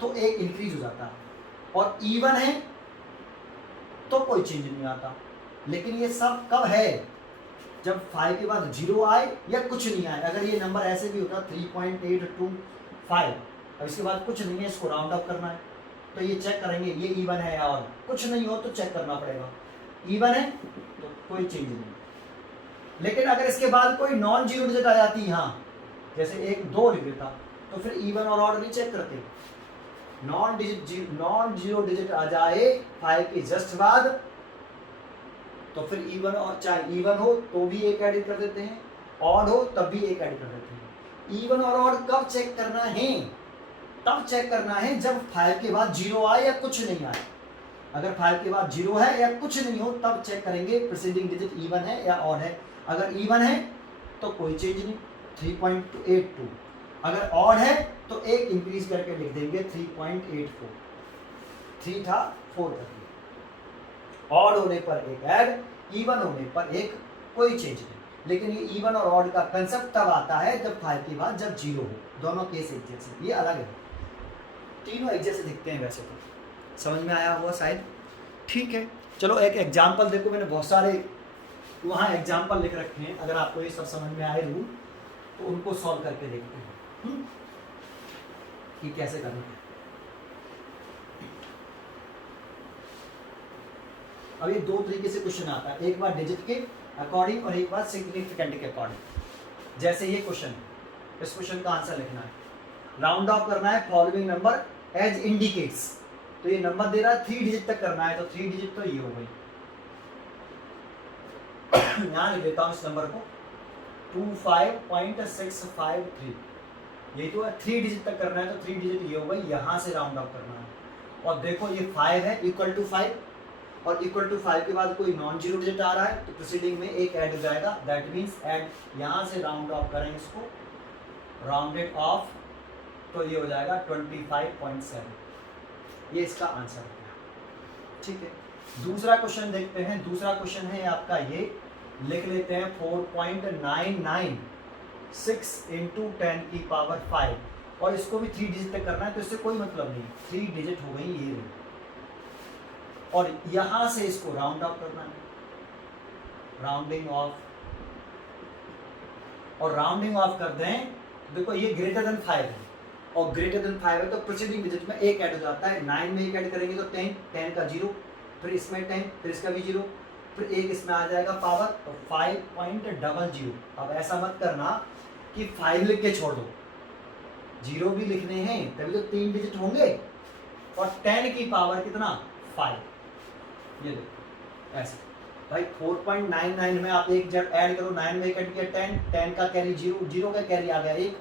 तो एक इंक्रीज हो जाता है, और इवन है तो कोई चेंज नहीं आता। लेकिन ये सब कब है, जब 5 के बाद 0 आए या कुछ नहीं आए। अगर ये नंबर ऐसे भी होता 3.825, अब इसके बाद कुछ नहीं है, इसको राउंड अप करना है, तो ये चेक करेंगे ये इवन है या ऑड, कुछ नहीं हो तो चेक करना पड़ेगा, इवन है तो कोई चेंज नहीं। लेकिन अगर इसके बाद कोई नॉन जीरो डिजिट आ जाती है, यहाँ जैसे 1 2 लिख देता, तो फिर इवन और ऑड नहीं चेक करते, नॉन जीरो डिजिट आ जाए 5 के जस्ट बाद, तो फिर इवन और चाहे इवन हो तो भी एक ऐड कर देते हैं, ऑड हो तब भी एक ऐड कर देते हैं। इवन और ऑड कब चेक करना है, तब चेक करना है जब 5 के बाद 0 आए या कुछ नहीं आए। अगर 5 के बाद 0 है या कुछ नहीं हो तब चेक करेंगे प्रीसीडिंग डिजिट इवन है या ऑड है। अगर इवन है तो कोई चेंज नहीं, 3.82, अगर ऑड है तो एक इंक्रीज करके लिख देंगे 3.84, 3 था 4 कर दिया। ऑड होने पर एक ऐड, इवन होने पर एक कोई चेंज नहीं। लेकिन ये इवन और ऑड का कंसेप्ट तब आता है जब 5 के बाद जब 0 हो, दोनों केस एक जैसे, ये अलग है, तीनों एक जैसे दिखते हैं वैसे तो। समझ में आया हुआ शायद, ठीक है। चलो एक एग्जाम्पल देखो, मैंने बहुत सारे वहाँ एग्जाम्पल लिख रखे हैं, अगर आपको ये सब समझ में आए रूल तो उनको सॉल्व करके देखते हैं कि कैसे करना है। अब ये 2 तरीके से क्वेश्चन आता है, एक बार डिजिट के अकॉर्डिंग और एक बार सिग्निफिकेंट के अकॉर्डिंग। जैसे ये क्वेश्चन, इस क्वेश्चन का आंसर लिखना है, राउंड ऑफ करना है फॉलोइंग नंबर एज इंडिकेट्स, तो ये नंबर दे रहा है 3 डिजिट तक करना है, तो 3 डिजिट तो ये हो गई, यहाँ लिख देता हूँ इस नंबर को 25.653, यही तो है, 3 डिजिट तक करना है तो 3 डिजिट ये हो गई, यहाँ से राउंड ऑफ करना है। और देखो ये 5 है, इक्वल टू 5, और इक्वल टू 5 के बाद कोई नॉन जीरो डिजिट आ रहा है तो प्रीसीडिंग में एक ऐड हो जाएगा, दैट मीन्स ऐड, यहाँ से राउंड ऑफ करें इसको, राउंडेड ऑफ, तो ये हो जाएगा 25.7, ये इसका आंसर है, ठीक है। दूसरा क्वेश्चन देखते हैं, दूसरा क्वेश्चन है आपका ये, लिख लेते हैं 4.996 इंटू 10 की पावर 5, और इसको भी 3 डिजिट तक करना है, तो इससे कोई मतलब नहीं, 3 डिजिट हो गई ये, और यहां से इसको राउंड ऑफ करना है, राउंडिंग ऑफ, और राउंडिंग ऑफ कर दें, देखो ये ग्रेटर देन 5 है, और ग्रेटर देन 5 है तो प्रीसीडिंग डिजिट में एक ऐड हो जाता है, 9 में एक ऐड करेंगे तो 10, 10 का 0, फिर इसमें 10, फिर इसका भी 0, फिर एक इसमें आ जाएगा पावर, तो 5.00। अब ऐसा मत करना कि 5 लिख के छोड़ दो, 0 भी लिखने हैं तभी तो 3 डिजिट होंगे, और 10 की पावर कितना 5, ये देखो ऐसे भाई। 4.99 में आप एक जब ऐड करो, 9 में एक ऐड किया 10, 10 का कैरी 0, 0 का कैरी आ गया 1,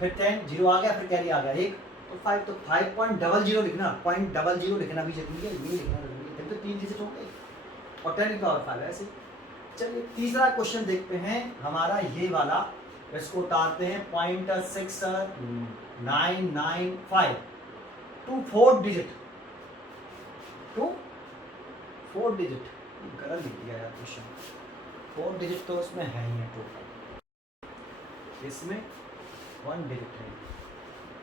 फिर 10, 0 आ गया, फिर कैरी आ गया 1, तो 5, तो 5.00 लिखना, 0.00 लिखना भी जरूरी है, ये लिखना जरूरी है, तभी तो 3 डिजिट होंगे, और 10 की पावर 5 ऐसे। चलिए तीसरा क्वेश्चन देखते हैं हमारा ये वाला, इसको उतारते हैं 0.6995 टू 4 डिजिट, टू 4 डिजिट, गलत लिख दिया यार क्वेश्चन, 4 डिजिट तो उसमें है ही है टोटल, इसमें 1 डिजिट है,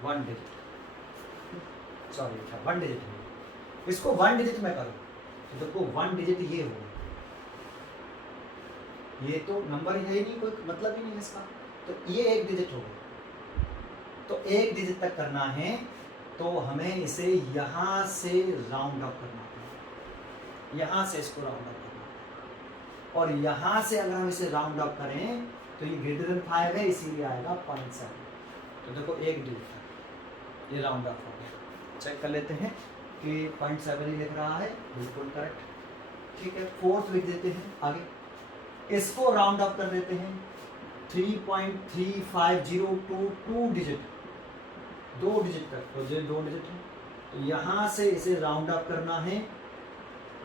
1 डिजिट, सॉरी 1 डिजिट है, इसको 1 डिजिट में करो तो देखो 1 डिजिट ये हो, ये तो नंबर ही है ही नहीं, कोई मतलब ही नहीं है इसका, तो ये 1 डिजिट हो गया, तो 1 डिजिट तक करना है तो हमें इसे यहाँ से राउंड अप करना है, यहाँ से इसको राउंड अप करना है, और यहाँ से अगर हम इसे राउंड अप करें तो ये ग्रेटर देन 5 है, इसीलिए आएगा 0.7, तो देखो 1 डिजिट तक ये राउंड अप हो गया। चेक कर लेते हैं कि 0.7 ही लिख रहा है, बिल्कुल करेक्ट, ठीक है। 4th लिख देते हैं आगे, इसको राउंड अप कर देते हैं 3.350 टू 2 डिजिट, 2 डिजिट तक, तो ये 2 डिजिट है, तो यहाँ से इसे राउंड अप करना है,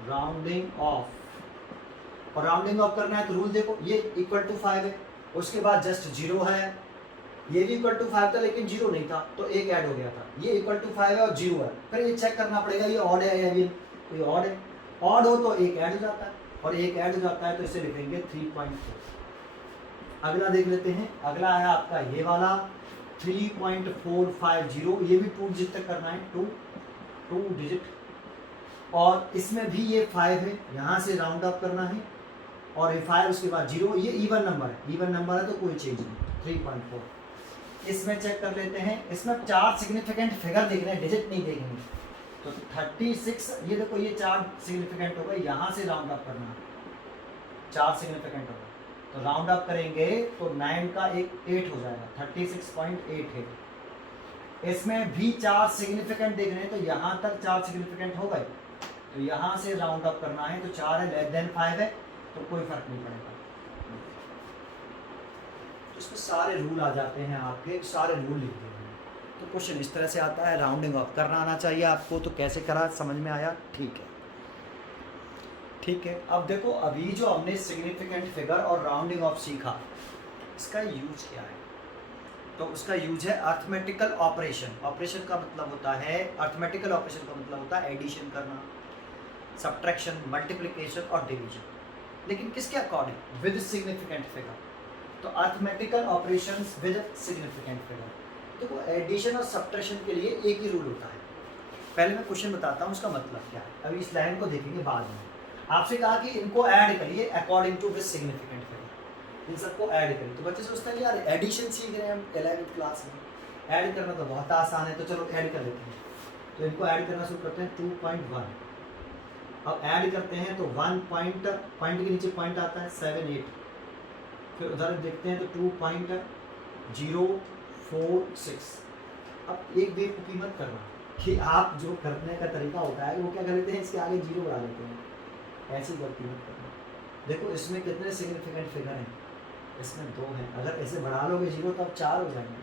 राउंडिंग ऑफ, और राउंडिंग ऑफ करना है तो रूल देखो, ये इक्वल टू 5 है, उसके बाद जस्ट 0 है, ये भी इक्वल टू 5 था लेकिन 0 नहीं था तो एक ऐड हो गया था, ये इक्वल टू 5 है और 0 है, फिर ये चेक करना पड़ेगा ये ऑड है या ये कोई ऑड है, ऑड हो तो एक ऐड हो जाता है, और एक ऐड हो जाता है तो इसे लिखेंगे 3.4। अगला देख लेते हैं, अगला है आपका ये वाला 3.450, ये भी 2 डिजिट तक करना है, 2 डिजिट, और इसमें भी ये 5 है, यहाँ से राउंड अप करना है, और ये 5 उसके बाद 0, ये इवन नंबर है, इवन नंबर है तो कोई चेंज नहीं, 3.4। इसमें चेक कर लेते हैं, इसमें 4 सिग्निफिकेंट फिगर देखने हैं, डिजिट नहीं देखनी, तो 36, ये देखो ये 4 सिग्निफिकेंट हो गए, यहाँ से राउंड अप करना है, 4 सिग्निफिकेंट हो गए, तो राउंड अप करेंगे तो 9 का एक 8 हो जाएगा, 36.88। इसमें भी 4 सिग्निफिकेंट देखने हैं, तो यहाँ तक 4 सिग्निफिकेंट हो गए, तो यहाँ से राउंड अप करना है, तो 4 है, लेस देन 5 है, तो कोई फर्क नहीं पड़ेगा, तो इसमें सारे रूल आ जाते हैं, आपके सारे रूल लिख दिए हैं। तो क्वेश्चन इस तरह से आता है, राउंडिंग ऑफ करना आना चाहिए आपको, तो कैसे करा समझ में आया, ठीक है, ठीक है। अब देखो अभी जो हमने सिग्निफिकेंट फिगर और राउंडिंग ऑफ सीखा, इसका यूज क्या है, तो उसका यूज है अर्थमेटिकल ऑपरेशन। ऑपरेशन का मतलब होता है, अर्थमेटिकल ऑपरेशन का मतलब होता है एडिशन करना, सब्ट्रैक्शन, मल्टीप्लिकेशन और डिवीजन, लेकिन किसके अकॉर्डिंग, विद सिग्निफिकेंट फिगर, तो arithmetical operations with significant figure. देखो एडिशन और सब्ट्रैक्शन के लिए एक ही रूल होता है, पहले मैं क्वेश्चन बताता हूँ उसका मतलब क्या है, अभी इस लाइन को देखेंगे बाद में। आपसे कहा कि इनको ऐड करिए according to with significant figure, इन सबको ऐड करिए, तो बच्चे सोचते हैं यार एडिशन सीख रहे हैं हम 11th क्लास में, ऐड करना तो बहुत आसान है, तो चलो ऐड कर लेते हैं, तो इनको ऐड करना शुरू करते हैं 2.1, अब ऐड करते हैं तो 1 पॉइंट के नीचे पॉइंट आता है 7 8, फिर उधर देखते हैं तो 2.046। अब एक बेवकूफ़ी मत करना कि आप जो करने का तरीका होता है वो क्या कर लेते हैं, इसके आगे 0 बढ़ा लेते हैं, ऐसी गलती मत करना। देखो इसमें कितने सिग्निफिकेंट फिगर हैं, इसमें 2 हैं, अगर ऐसे बढ़ा लोगे 0 तो अब 4 हो जाएंगे,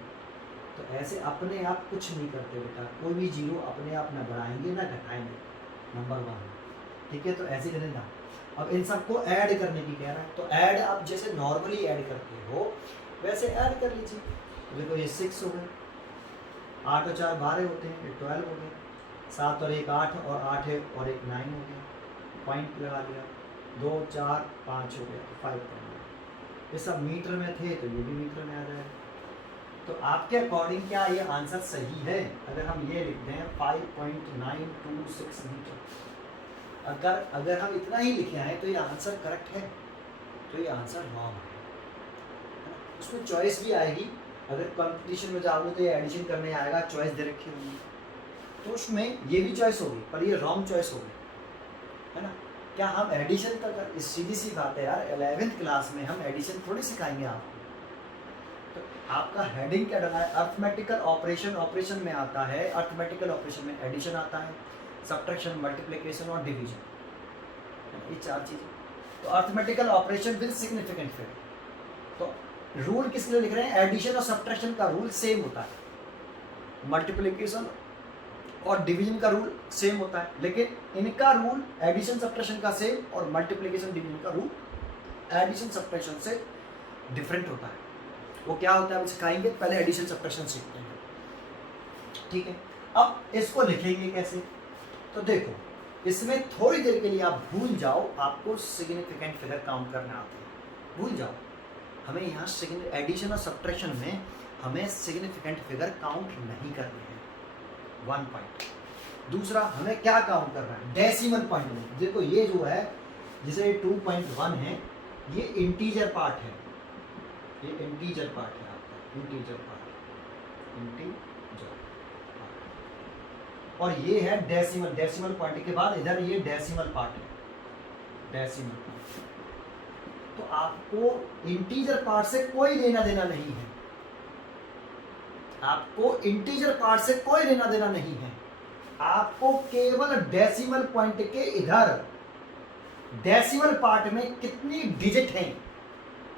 तो ऐसे अपने आप कुछ नहीं करते बेटा, कोई भी 0 अपने आप ना बढ़ाएंगे ना घटाएंगे, नंबर 1, ठीक है, तो ऐसे करें ना। अब इन सबको ऐड करने की कह रहा है, तो ऐड आप जैसे नॉर्मली ऐड करते हो वैसे ऐड कर लीजिए, देखो ये 6 हो गए, 8 और 4 12 होते हैं, ये 12 हो गए, 7 और 1 8, और 8 है और 1 9 हो गया, पॉइंट लगा दिया, 2 4 5 हो गया, 5 पॉइंट, ये सब मीटर में थे तो ये भी मीटर में आ जाएगा। तो आपके अकॉर्डिंग क्या ये आंसर सही है, अगर हम ये लिख दें 5.926 मीटर, अगर हम इतना ही लिखे हैं तो ये आंसर करेक्ट है, तो ये आंसर रॉन्ग है। उसमें चॉइस भी आएगी, अगर कंपटीशन में जाओगे तो ये एडिशन करने आएगा, चॉइस दे रखी होगी, तो उसमें ये भी चॉइस होगी, पर ये रॉन्ग चॉइस होगी, है ना। क्या हम एडिशन तक, इस सीधी सी बात है यार, 11th क्लास में हम एडिशन थोड़ी सिखाएंगे आपको। तो आपका हेडिंग क्या डाला है, अर्थमेटिकल ऑपरेशन, ऑपरेशन में आता है, अर्थमेटिकल ऑपरेशन में एडिशन आता है, सब्ट्रैक्शन, मल्टीप्लिकेशन और डिवीजन, ये 4 चीजें। तो arithmetical operation with significant figure, तो रूल किस लिए लिख रहे हैं, एडिशन और सब्ट्रैक्शन का रूल सेम होता है, मल्टीप्लिकेशन और डिवीजन का रूल सेम होता है, लेकिन इनका रूल एडिशन सब्ट्रैक्शन का सेम और मल्टीप्लिकेशन डिवीजन का रूल एडिशन सब्ट्रैक्शन से डिफरेंट होता है। वो क्या होता है, हम सिखाएंगे, पहले एडिशन सब्ट्रैक्शन सीखते हैं, ठीक है। अब इसको लिखेंगे कैसे, तो देखो इसमें थोड़ी देर के लिए आप भूल जाओ, आपको सिग्निफिकेंट फिगर काउंट करना आता है, भूल जाओ। हमें यहाँ एडिशन और सब्ट्रैक्शन में हमें सिग्निफिकेंट फिगर काउंट नहीं करने हैं, 1 पॉइंट। दूसरा, हमें क्या काउंट करना है, डेसिमल पॉइंट में। देखो ये जो है, जैसे 2.1 है, ये इंटीजर पार्ट है, ये इंटीजर पार्ट है आपका, इंटीजर पार्ट, इंटीजर पार्ट। और ये है डेसिमल, डेसिमल पॉइंट के बाद इधर ये डेसिमल पार्ट है, डेसिमल पार्ट। तो आपको इंटीजर पार्ट से कोई लेना देना नहीं है, आपको इंटीजर पार्ट से कोई लेना देना नहीं है, आपको केवल डेसिमल पॉइंट के इधर डेसिमल पार्ट में कितनी डिजिट हैं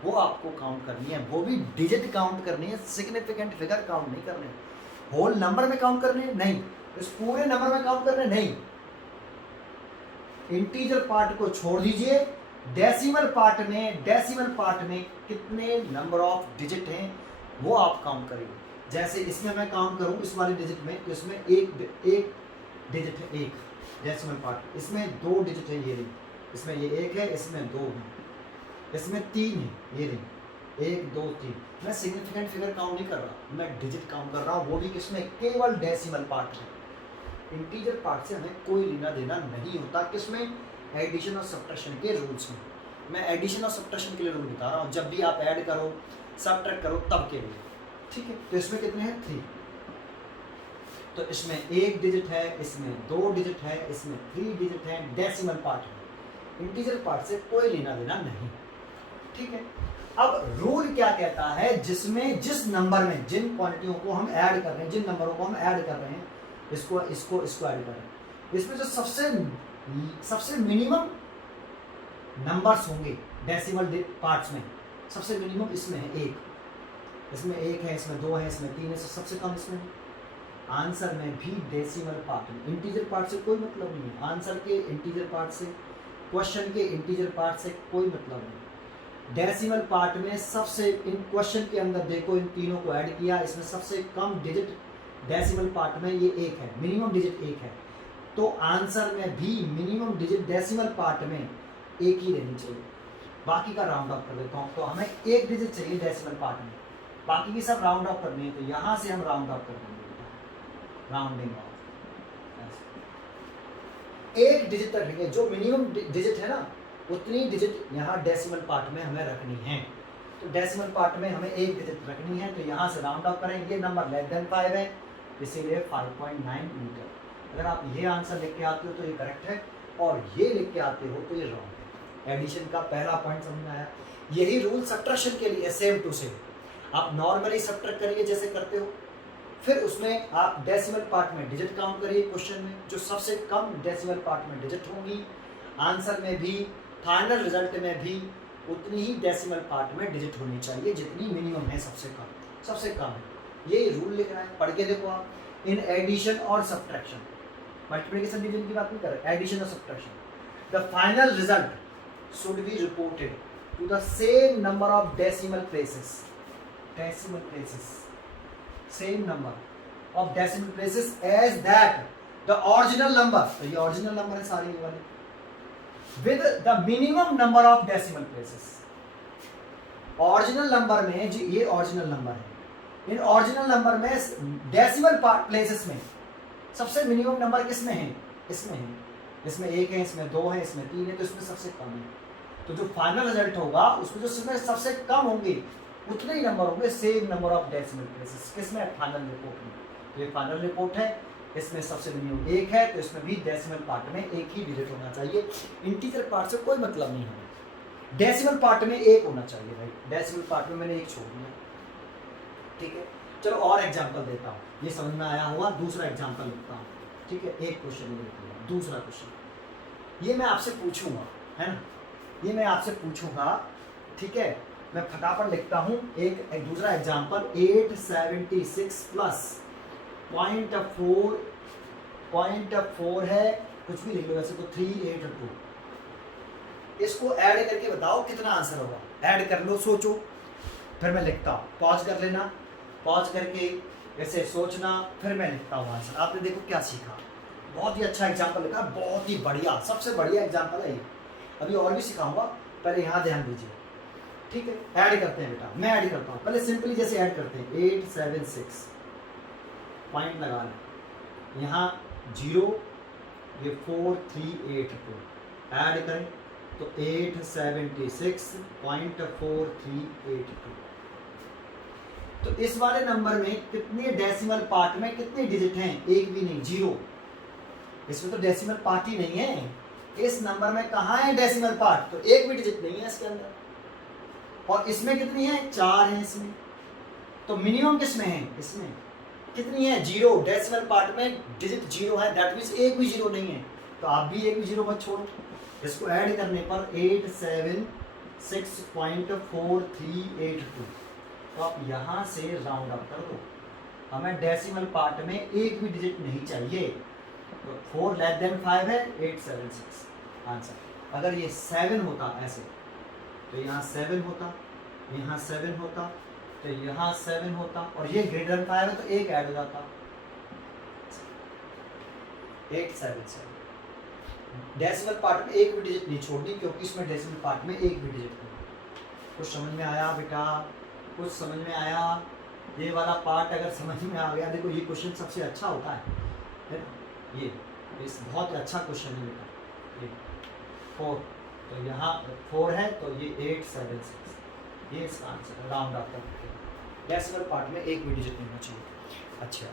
वो आपको काउंट करनी है, वो भी डिजिट काउंट करनी है, सिग्निफिकेंट फिगर काउंट नहीं करने, होल नंबर में काउंट करने नहीं, इस पूरे नंबर में काउंट करने नहीं। इंटीजर पार्ट को छोड़ दीजिए, डेसिमल पार्ट में कितने नंबर ऑफ डिजिट हैं वो आप काउंट करेंगे। जैसे इसमें मैं काउंट करूं, इस वाले डिजिट में, इसमें एक डिजिट है, एक डेसिमल पार्ट, इसमें 2 डिजिट है, ये नहीं, इसमें ये 1 है, इसमें 2 है, इसमें 3 है, ये नहीं, 1 2 3। मैं सिग्निफिकेंट फिगर काउंट नहीं कर रहा, मैं डिजिट काउंट कर रहा हूँ, वो भी किसमें, केवल डेसिमल पार्ट में। इंटीजर पार्ट से हमें कोई लेना देना नहीं होता, किसमें, एडिशन और सब्ट्रैक्शन के रूल्स में। मैं एडिशन और सब्ट्रैक्शन के लिए रूल बता रहा हूँ, जब भी आप ऐड करो सब्ट्रैक्ट करो तब के लिए, ठीक है। तो इसमें कितने हैं, 3, तो इसमें 1 डिजिट है, इसमें 2 डिजिट है, इसमें 3 डिजिट है, डेसिमल पार्ट है, इंटीजर पार्ट से कोई लेना देना नहीं, ठीक है। अब रूल क्या कहता है, जिसमें जिस नंबर में जिन क्वांटिटियों को हम ऐड कर रहे हैं, जिन नंबरों को हम ऐड कर रहे हैं, इसको ऐड कर रहे हैं, इसमें जो सबसे मिनिमम नंबर्स होंगे डेसिमल पार्ट्स में, सबसे मिनिमम इसमें है 1, इसमें 1 है, इसमें 2 है, इसमें 3 है, सबसे कम इसमें। आंसर में भी डेसिमल पार्ट में, इंटीजर पार्ट से कोई मतलब नहीं है, आंसर के इंटीजर पार्ट से, क्वेश्चन के इंटीजर पार्ट से कोई मतलब नहीं। डेसिमल पार्ट में सबसे, इन क्वेश्चन के अंदर देखो, इन तीनों को ऐड किया, इसमें सबसे कम डिजिट डेसिमल पार्ट में ये 1 है, मिनिमम डिजिट 1 है, तो आंसर में भी मिनिमम डिजिट डेसिमल पार्ट में 1 ही रहनी चाहिए। बाकी का राउंड ऑफ कर देता हूँ, तो हमें 1 डिजिट चाहिए डेसिमल पार्ट में, बाकी की सब राउंड ऑफ करनी है, तो यहाँ से हम राउंड ऑफ कर देंगे, राउंडिंग ऑफ, 1 डिजिट तक रखेंगे, जो मिनिमम डिजिट है ना उतनी डिजिट यहाँ डेसिमल पार्ट में हमें रखनी है। तो डेसिमल पार्ट में हमें 1 डिजिट रखनी है, तो यहाँ से राउंड ऑफ करेंगे, नंबर लेस देन 5 है, इसीलिए 5.9 मीटर। अगर आप ये आंसर लिख के आते हो तो ये करेक्ट है, और ये लिख के आते हो तो ये रॉन्ग है। एडिशन का पहला पॉइंट समझ में आया। यही रूल सब्ट्रैक्शन के लिए सेम टू सेम। आप नॉर्मली सब्ट्रैक्ट करिए जैसे करते हो, फिर उसमें आप डेसिमल पार्ट में डिजिट काउंट करिए, क्वेश्चन में जो सबसे कम डेसिमल पार्ट में डिजिट होंगी, आंसर में भी, फाइनल रिजल्ट में भी उतनी ही डेसिमल पार्ट में डिजिट होनी चाहिए जितनी मिनिमम है, सबसे कम है। ये रूल लिख रहा है, पढ़ के देखो आप। इन एडिशन और सब्ट्रैक्शन, मल्टीप्लिकेशन डिवीजन की बात नहीं कर रहे, एडिशन और subtraction, the final result should be reported to the same number of decimal places, same number of decimal places as that the original number, तो ये ओरिजिनल नंबर है सारे ये वाले, with the minimum number of decimal places. Original number में जी, ये ओरिजिनल नंबर है, इन ओरिजिनल नंबर में डेसिमल प्लेसेस में सबसे मिनिमम नंबर किसमें है, इसमें है, इसमें 1 है, इसमें 2 है, इसमें 3 है, तो इसमें सबसे कम है। तो जो फाइनल रिजल्ट होगा उसमें जो सबसे कम होंगे उतने ही नंबर होंगे, same number of decimal places, किसमें, फाइनल रिपोर्ट में। ये फाइनल रिपोर्ट है, इसमें सबसे मिनिमम 1 है, तो इसमें भी डेसिमल पार्ट में एक ही डिजिट होना चाहिए। इंटीजर पार्ट से कोई मतलब नहीं हमें, डेसिमल पार्ट में 1 होना चाहिए भाई। डेसिमल पार्ट में मैंने 1 छोड़ दिया, ठीक है। चलो और एग्जांपल देता हूँ, ये समझ में आया हुआ। दूसरा एग्जांपल लिखता हूँ, ठीक है। एक क्वेश्चन लिखूंगा, दूसरा क्वेश्चन ये मैं आपसे पूछूंगा, है ना, ये मैं आपसे पूछूंगा, ठीक है। मैं फटाफट लिखता हूँ एक दूसरा एग्जांपल। 876 प्लस .4 है, कुछ भी लिख लो वैसे तो 382। इसको ऐड करके बताओ कितना आंसर होगा। ऐड कर लो, सोचो, फिर मैं लिखता हूँ। पॉज कर लेना, पॉज करके ऐसे सोचना, फिर मैं लिखता हूँ आंसर। आपने देखो क्या सीखा, बहुत ही अच्छा एग्जांपल लिखा, बहुत ही बढ़िया, सबसे बढ़िया एग्जांपल है ये। अभी और भी सिखाऊंगा, पहले यहाँ ध्यान दीजिए, ठीक है। ऐड करते हैं बेटा, मैं ऐड करता हूँ। पहले सिंपली जैसे ऐड करते हैं, 876 पॉइंट लगा लें, यहाँ 0, ये 4382 ऐड करें तो 876.4382। तो इस वाले नंबर में कितने डेसिमल पार्ट में कितने डिजिट हैं? एक भी नहीं, 0। इसमें तो डेसिमल पार्ट ही नहीं है। इस नंबर में कहाँ है डेसिमल पार्ट? तो एक भी डिजिट नहीं है इसके अंदर। और इसमें कितनी है? 4 है इसमें। तो मिनिमम किसमें है? इसमें कितनी है? 0। डेसिमल पार्ट में डिजिट 0 है, दैट मीन्स एक भी 0 नहीं है। तो आप भी एक भी 0 मत छोड़ो। इसको ऐड करने पर 876.4382। तो आप यहाँ से राउंड अप कर दो। हमें डेसिमल पार्ट में एक भी डिजिट नहीं चाहिए। तो 4 लेस देन 5 है, 876 आंसर। अगर ये 7 होता ऐसे, तो यहाँ 7 होता, यहाँ 7 होता, तो यहाँ 7 होता, और ये ग्रेटर देन 5 है तो एक ऐड हो जाता, 877। डेसिमल पार्ट में एक भी डिजिट नहीं छोड़नी, क्योंकि इसमें डेसिमल पार्ट में एक भी डिजिट नहीं। कुछ समझ में आया बेटा? कुछ समझ में आया? ये वाला पार्ट अगर समझ में आ गया, देखो ये क्वेश्चन सबसे अच्छा होता है ये इस बहुत अच्छा क्वेश्चन है बेटा। ये 4, तो यहाँ 4 है तो ये 876, ये इसका आंसर है। राउंड अप करके डेसिमल पार्ट में एक भी डिजिट नहीं होना चाहिए। अच्छा,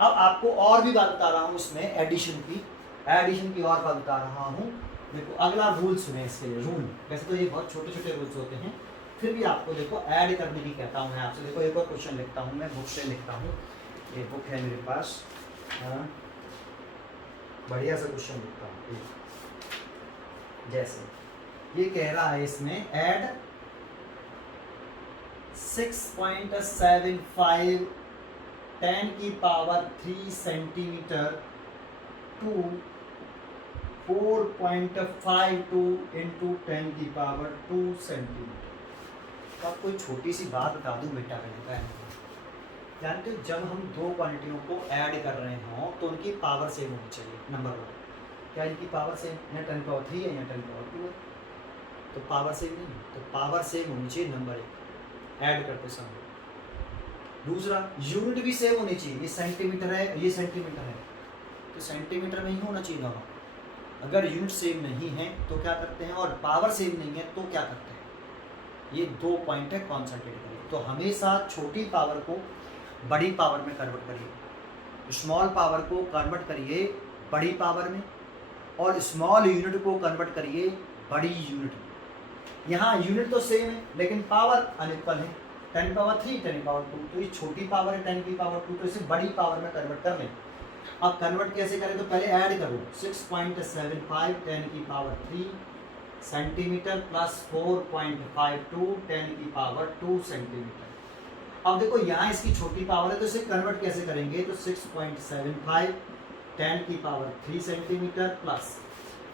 अब आपको और भी बात बता रहा हूँ इसमें एडिशन की और बात बता रहा हूँ। देखो अगला रूल सुने इसके लिए। रूल वैसे तो ये बहुत छोटे छोटे रूल्स होते हैं, फिर भी आपको देखो ऐड करने की कहता हूँ मैं आपसे। देखो एक और क्वेश्चन लिखता हूँ, मैं बुक से लिखता हूँ, ये बुक है मेरे पास, बढ़िया सा क्वेश्चन लिखता हूँ। जैसे ये कह रहा है इसमें ऐड 6.75 10 की पावर 3 सेंटीमीटर टू 4.52 इंटू 10 की पावर 2 सेंटीमीटर। तो आप कोई छोटी सी बात बता दूं बेटा, जानते हो जब हम दो क्वांटिटियों को ऐड कर रहे हों तो उनकी पावर सेम होनी चाहिए। नंबर 1, क्या इनकी पावर सेम? या 10 पावर 3 है या 10 पावर 2 है, तो पावर सेम नहीं है। तो पावर सेम होनी चाहिए नंबर 1 ऐड करते समय। दूसरा, यूनिट भी सेम होनी चाहिए। ये सेंटीमीटर है, ये सेंटीमीटर है, तो सेंटीमीटर में ही होना चाहिए दोनों। अगर यूनिट सेम नहीं है तो क्या करते हैं, और पावर सेम नहीं है तो क्या करते हैं? ये 2 पॉइंट है, कॉन्सेंट्रेट करिए। तो हमेशा छोटी पावर को बड़ी पावर में कन्वर्ट करिए, स्मॉल पावर को कन्वर्ट करिए बड़ी पावर में, और स्मॉल यूनिट को कन्वर्ट करिए बड़ी यूनिट में। यहाँ यूनिट तो सेम है लेकिन पावर अनइक्वल है, 10 पावर 3 10 पावर 2। तो ये छोटी पावर है 10 की पावर 2, तो इसे बड़ी पावर में कन्वर्ट कर लें। अब कन्वर्ट कैसे करें? तो पहले ऐड करो, 6.75 10 की पावर 3 सेंटीमीटर प्लस 4.52 10 की पावर 2 सेंटीमीटर। अब देखो यहाँ इसकी छोटी पावर है तो इसे कन्वर्ट कैसे करेंगे? तो 6.75 10 की पावर 3 सेंटीमीटर प्लस,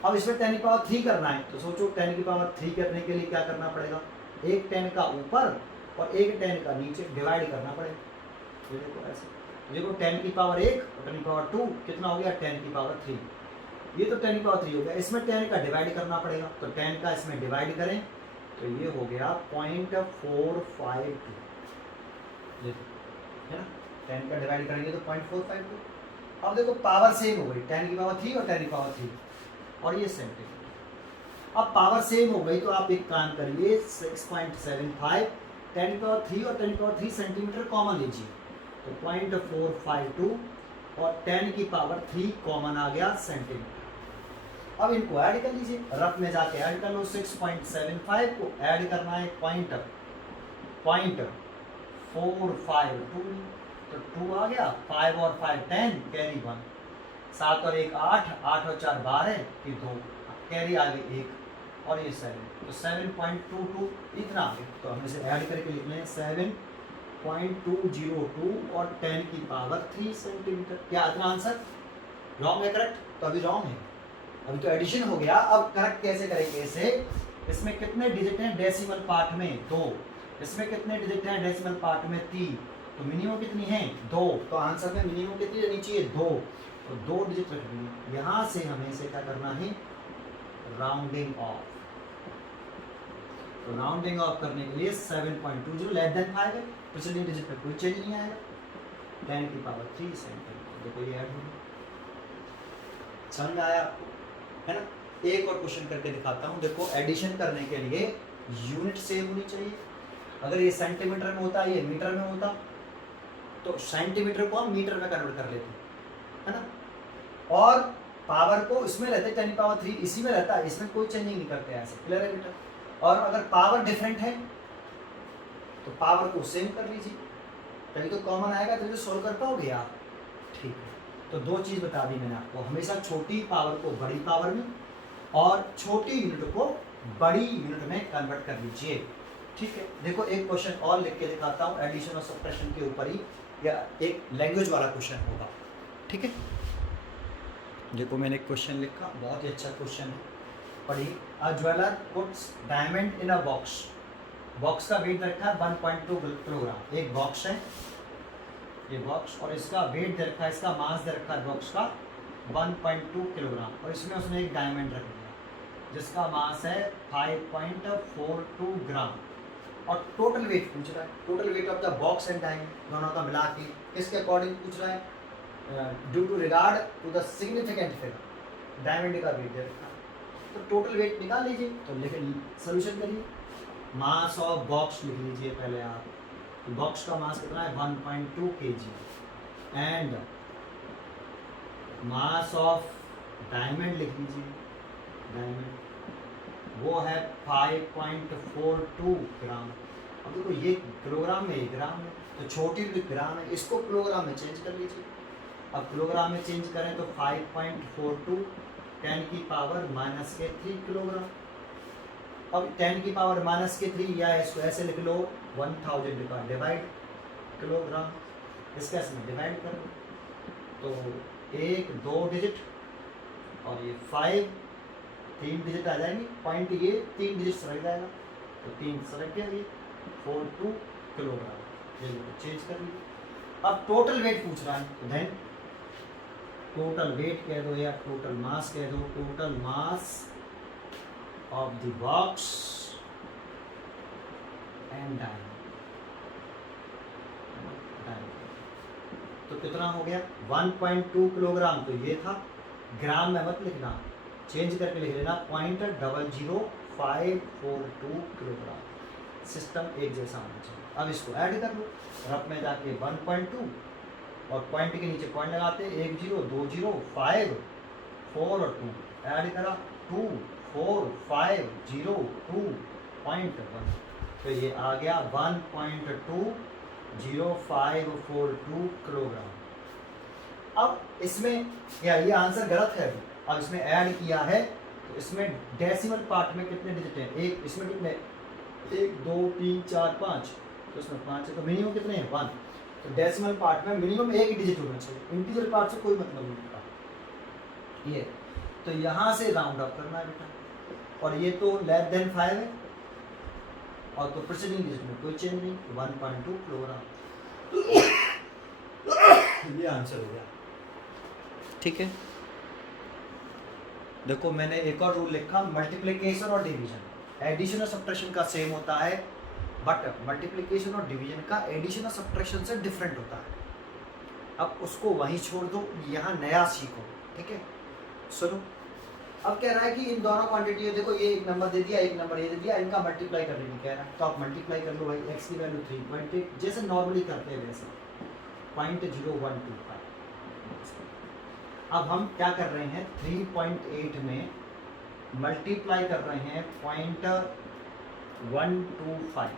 अब इसमें 10 की पावर 3 करना है तो सोचो 10 की पावर 3 करने के लिए क्या करना पड़ेगा? एक 10 का ऊपर और एक 10 का नीचे डिवाइड करना पड़ेगा। तो देखो ऐसे, देखो 10 की पावर 1 और 10 की पावर 2 कितना हो गया? 10 की पावर 3। ये तो 10 की पावर 3 हो गया, इसमें 10 का डिवाइड करना पड़ेगा। तो 10 का इसमें डिवाइड करें तो ये हो गया 0.452, है ना। 10 का डिवाइड करेंगे तो 0.452। अब देखो पावर सेम हो गई, 10 की पावर 3 और 10 की पावर 3, और ये सेंटीमीटर। अब पावर सेम हो गई तो आप एक काम करिए, 6.75 10 की पावर 3 और 10 की पावर 3 सेंटीमीटर कॉमन लीजिए, तो 0.452 और 10 की पावर 3 कॉमन आ गया सेंटीमीटर। अब इनको ऐड कर लीजिए, रफ में जाके ऐड कर लो। 6.75 को ऐड करना है .452 तो 2 आ गया, 5 और 5 10 कैरी 1, 7 और 1 8, 8 और 4 12 फिर 2 कैरी आ गई 1 और ये 7 तो 7.22 इतना आ गया। तो हम इसे ऐड करके लिख लें 7.202 और 10 की पावर 3 सेंटीमीटर। क्या इतना आंसर रॉन्ग है? करेक्ट? तो अभी रॉन्ग है, अभी तो एडिशन हो गया। अब करेक्ट कैसे करेंगे इसे? इसमें कितने डिजिट हैं डेसिमल पार्ट में? 2। इसमें कितने डिजिट हैं डेसिमल पार्ट में? 3। तो मिनिमम कितनी है? 2। तो आंसर में मिनिमम कितनी रहनी चाहिए? 2। तो 2 डिजिट रखनी। यहाँ से हमें इसे क्या करना है? Rounding off. तो राउंडिंग ऑफ करने के लिए 7.20 लेस देन 5 है, पिछले डिजिट में कोई चेंज नहीं आएगा। 10 की पावर 3 सेंटीमीटर। देखो ये ऐड हो गया। समझ में आया आपको? है ना? एक और क्वेश्चन करके दिखाता हूँ। देखो एडिशन करने के लिए यूनिट सेम होनी चाहिए। अगर ये सेंटीमीटर में होता, ये मीटर में होता, तो सेंटीमीटर को हम मीटर में कन्वर्ट कर लेते, है ना? और पावर को इसमें रहते 10 पावर 3 इसी में रहता है, इसमें कोई चेंजिंग नहीं करते ऐसे। क्लियर है बेटा? और अगर पावर डिफरेंट है तो पावर को सेम कर लीजिए, तभी तो कॉमन आएगा, तभी तो सोल्व कर पाओगे आप। ठीक है, तो 2 चीज़ बता दी मैंने आपको। हमेशा छोटी पावर को बड़ी पावर में और छोटी यूनिट को बड़ी यूनिट में कन्वर्ट कर लीजिए। ठीक है, देखो एक क्वेश्चन और लिख के दिखाता हूँ एडिशन और सब्ट्रैक्शन के ऊपर ही, या एक लैंग्वेज वाला क्वेश्चन होगा। ठीक है, देखो मैंने एक क्वेश्चन लिखा, बहुत ही अच्छा क्वेश्चन है, पढ़िए। A jeweller puts diamond in a box. Box का वेट रखा है 1.2 किलोग्राम। एक बॉक्स है ये बॉक्स, और इसका वेट दे रखा है, इसका मास दे रखा है बॉक्स का 1.2 किलोग्राम, और इसमें उसने एक डायमंड रख दिया जिसका मास है 5.42 ग्राम, और टोटल वेट पूछ रहा है। Total weight of the box and diamond दोनों का मिला के किसके अकॉर्डिंग पूछ रहा है? Due to regard to the significant figure. Diamond का वेट दे रखा है, तो टोटल वेट निकाल लीजिए। तो लिख सोल्यूशन करिए। मास ऑफ बॉक्स लिख लीजिए पहले आप। बॉक्स का मास कितना है? 1.2 kg। And mass of diamond लिख लीजिए, डायमंड वो है 5.42 ग्राम। अब देखो ये किलोग्राम में, ये ग्राम में, तो छोटी भी ग्राम है, इसको किलोग्राम में चेंज कर लीजिए। अब किलोग्राम में चेंज करें तो 5.42 10 की पावर -3 किलोग्राम। अब 10 की पावर -3 या इसको ऐसे लिख लो 1000 का डिवाइड किलोग्राम, इसका इसमें डिवाइड कर लो, तो 1 2 डिजिट और ये 5 3 डिजिट आ जाएंगी। पॉइंट ये 3 डिजिट सरक जाएगा, तो 3 सरक गया, ये 42 किलोग्राम। ये चेंज कर लीजिए। अब टोटल वेट पूछ रहा है, तो देन टोटल वेट कह दो या टोटल मास कह दो। Total mass of the box and diamond। तो कितना हो गया? 1.2 किलोग्राम। तो ये था, ग्राम में मत लिखना, चेंज करके लिख लेना 0.00542 किलोग्राम। सिस्टम एक जैसा होना चाहिए। अब इसको ऐड कर लो, रफ में जाके 1.2 और पॉइंट के नीचे पॉइंट लगाते 1 0 2 0 5 4 और 2 ऐड करा 2 4 5 0 2.1, तो ये आ गया 1.20542 किलोग्राम। अब इसमें ये आंसर गलत है। अब इसमें ऐड किया है, तो इसमें डेसिमल पार्ट में कितने डिजिट हैं? एक, इसमें कितने? 1 2 3 4 5, तो इसमें 5 है, तो मिनिमम कितने हैं? 1। तो डेसिमल पार्ट में मिनिमम एक ही डिजिट होना चाहिए, इंटीजर पार्ट से कोई मतलब नहीं होता। ये तो यहाँ से राउंड अप करना है बेटा, और ये तो लेस देन 5 है, और तो प्रीसीडिंग डिजिट में कोई चेंज नहीं, 1.2 किलोग्राम। ये आंसर हो गया। ठीक है, देखो मैंने एक और रूल लिखा, मल्टीप्लिकेशन और डिवीजन। एडिशन और सब्ट्रैक्शन का सेम होता है, बट मल्टीप्लिकेशन और डिवीजन का एडिशन और सब्ट्रैक्शन से डिफरेंट होता है। अब उसको वहीं छोड़ दो, यहाँ नया सीखो। ठीक है, सुनो। अब कह रहा है कि इन दोनों क्वांटिटी, देखो ये एक नंबर दे दिया, एक नंबर ये दे दिया, इनका मल्टीप्लाई करने की कह रहा है, तो आप मल्टीप्लाई कर लो भाई। x की वैल्यू 3.8 जैसे नॉर्मली करते हैं वैसे 0.0125 अब हम क्या कर रहे हैं, 3.8 में मल्टीप्लाई कर रहे हैं 0.125,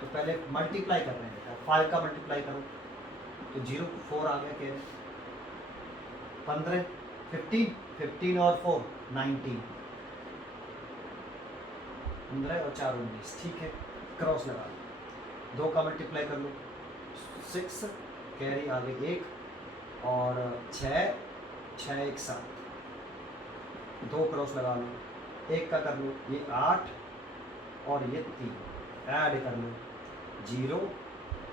तो पहले मल्टीप्लाई कर रहे हैं बेटा, 5 का मल्टीप्लाई करो तो 0 4 आ गया, कह रहे 15 15 और 4 19, 15 और 4 19, ठीक है, क्रॉस लगा लो, 2 का मल्टीप्लाई कर लो 6, कैरी आ गई 1 और 6 6 1 7, 2 क्रॉस लगा लो, 1 का कर लो, ये 8 और ये 3 ऐड कर लो, 0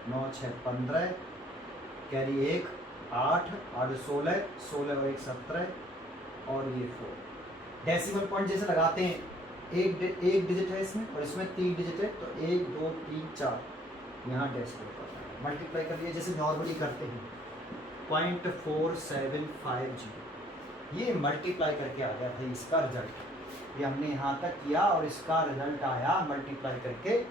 9 6 15, कैरी 1 8 8 16 16 और 1 17 और ये 4। डेसिमल पॉइंट जैसे लगाते हैं, एक डिजिट है इसमें और इसमें 3 डिजिट है, तो 1 2 3 4 यहाँ डेसिमल पॉइंट मल्टीप्लाई कर लिया जैसे नॉर्मली करते हैं, 0.4750, ये मल्टीप्लाई करके आ गया था इसका रिजल्ट। ये हमने यहाँ तक किया और इसका रिजल्ट आया मल्टीप्लाई करके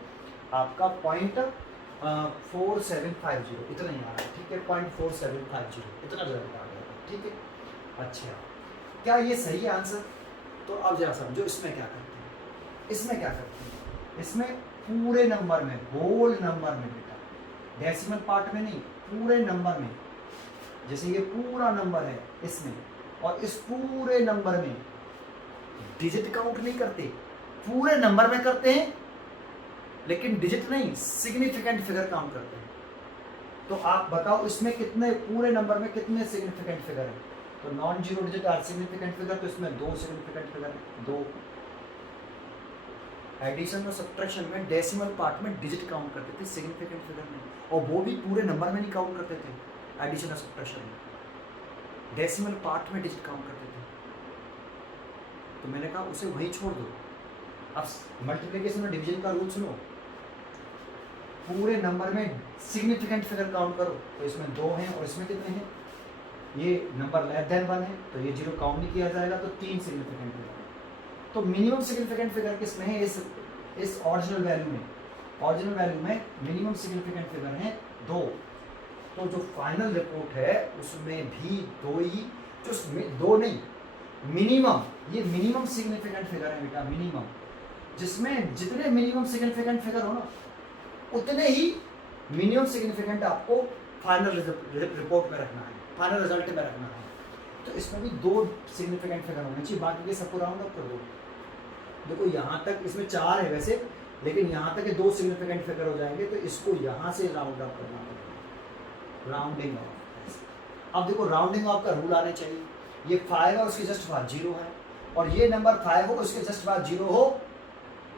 आपका 0.4750, इतना ही आ रहा है, ठीक है, 0.4750 इतना रिजल्ट आ गया था, ठीक है। अच्छा, क्या ये सही है आंसर? तो अब जरा समझो इसमें क्या करते हैं, इसमें क्या करते हैं, इसमें पूरे नंबर में, होल नंबर में बेटा, डेसिमल पार्ट में नहीं, पूरे नंबर में, जैसे ये पूरा नंबर है इसमें, और इस पूरे नंबर में डिजिट काउंट नहीं करते, पूरे नंबर में करते हैं लेकिन डिजिट नहीं, सिग्निफिकेंट फिगर काउंट करते हैं। तो आप बताओ इसमें कितने, पूरे नंबर में कितने सिग्निफिकेंट फिगर है? तो non zero digit are significant figure, तो इसमें 2 सिग्निफिकेंट फिगर है, 2। एडिशन और सब्ट्रैक्शन में डेसिमल पार्ट में डिजिट काउंट करते थे, सिग्निफिकेंट फिगर में, और वो भी पूरे नंबर में नहीं काउंट करते थे। एडिशन और सब्ट्रैक्शन में डेसिमल पार्ट में डिजिट काउंट करते थे, तो मैंने कहा उसे वहीं छोड़ दो। अब मल्टीप्लिकेशन और डिवीजन का रूल सुनो, पूरे नंबर में सिग्निफिकेंट फिगर काउंट करो, तो इसमें 2 हैं और इसमें कितने हैं, ये नंबर लेस देन 1 है, तो ये 0 काउंट नहीं किया जाएगा, तो 3 सिग्निफिकेंट फिगर। तो मिनिमम सिग्निफिकेंट फिगर किसमें है, इस ऑरिजिनल वैल्यू में, ऑरिजिनल वैल्यू में मिनिमम सिग्निफिकेंट फिगर है 2। तो जो फाइनल रिपोर्ट है उसमें भी 2 ही, जो 2 नहीं, मिनिमम, ये मिनिमम सिग्निफिकेंट फिगर है बेटा, मिनिमम, जिसमें जितने मिनिमम सिग्निफिकेंट फिगर हो ना, उतने ही मिनिमम सिग्निफिकेंट आपको फाइनल रिपोर्ट में रखना है, फाइनल रिजल्ट में रखना है। तो इसमें भी 2 सिग्निफिकेंट फिगर होने चाहिए, बाकी के सबको राउंड अप कर दो। देखो यहाँ तक इसमें 4 है वैसे, लेकिन यहाँ तक 2 सिग्निफिकेंट फिगर हो जाएंगे, तो इसको यहाँ से राउंड अप करना पड़ेगा, राउंडिंग ऑफ। अब देखो राउंडिंग ऑफ का रूल आने चाहिए, ये 5 है उसके जस्ट बाद 0 है, और ये नंबर 5 हो उसके जस्ट बाद 0 हो,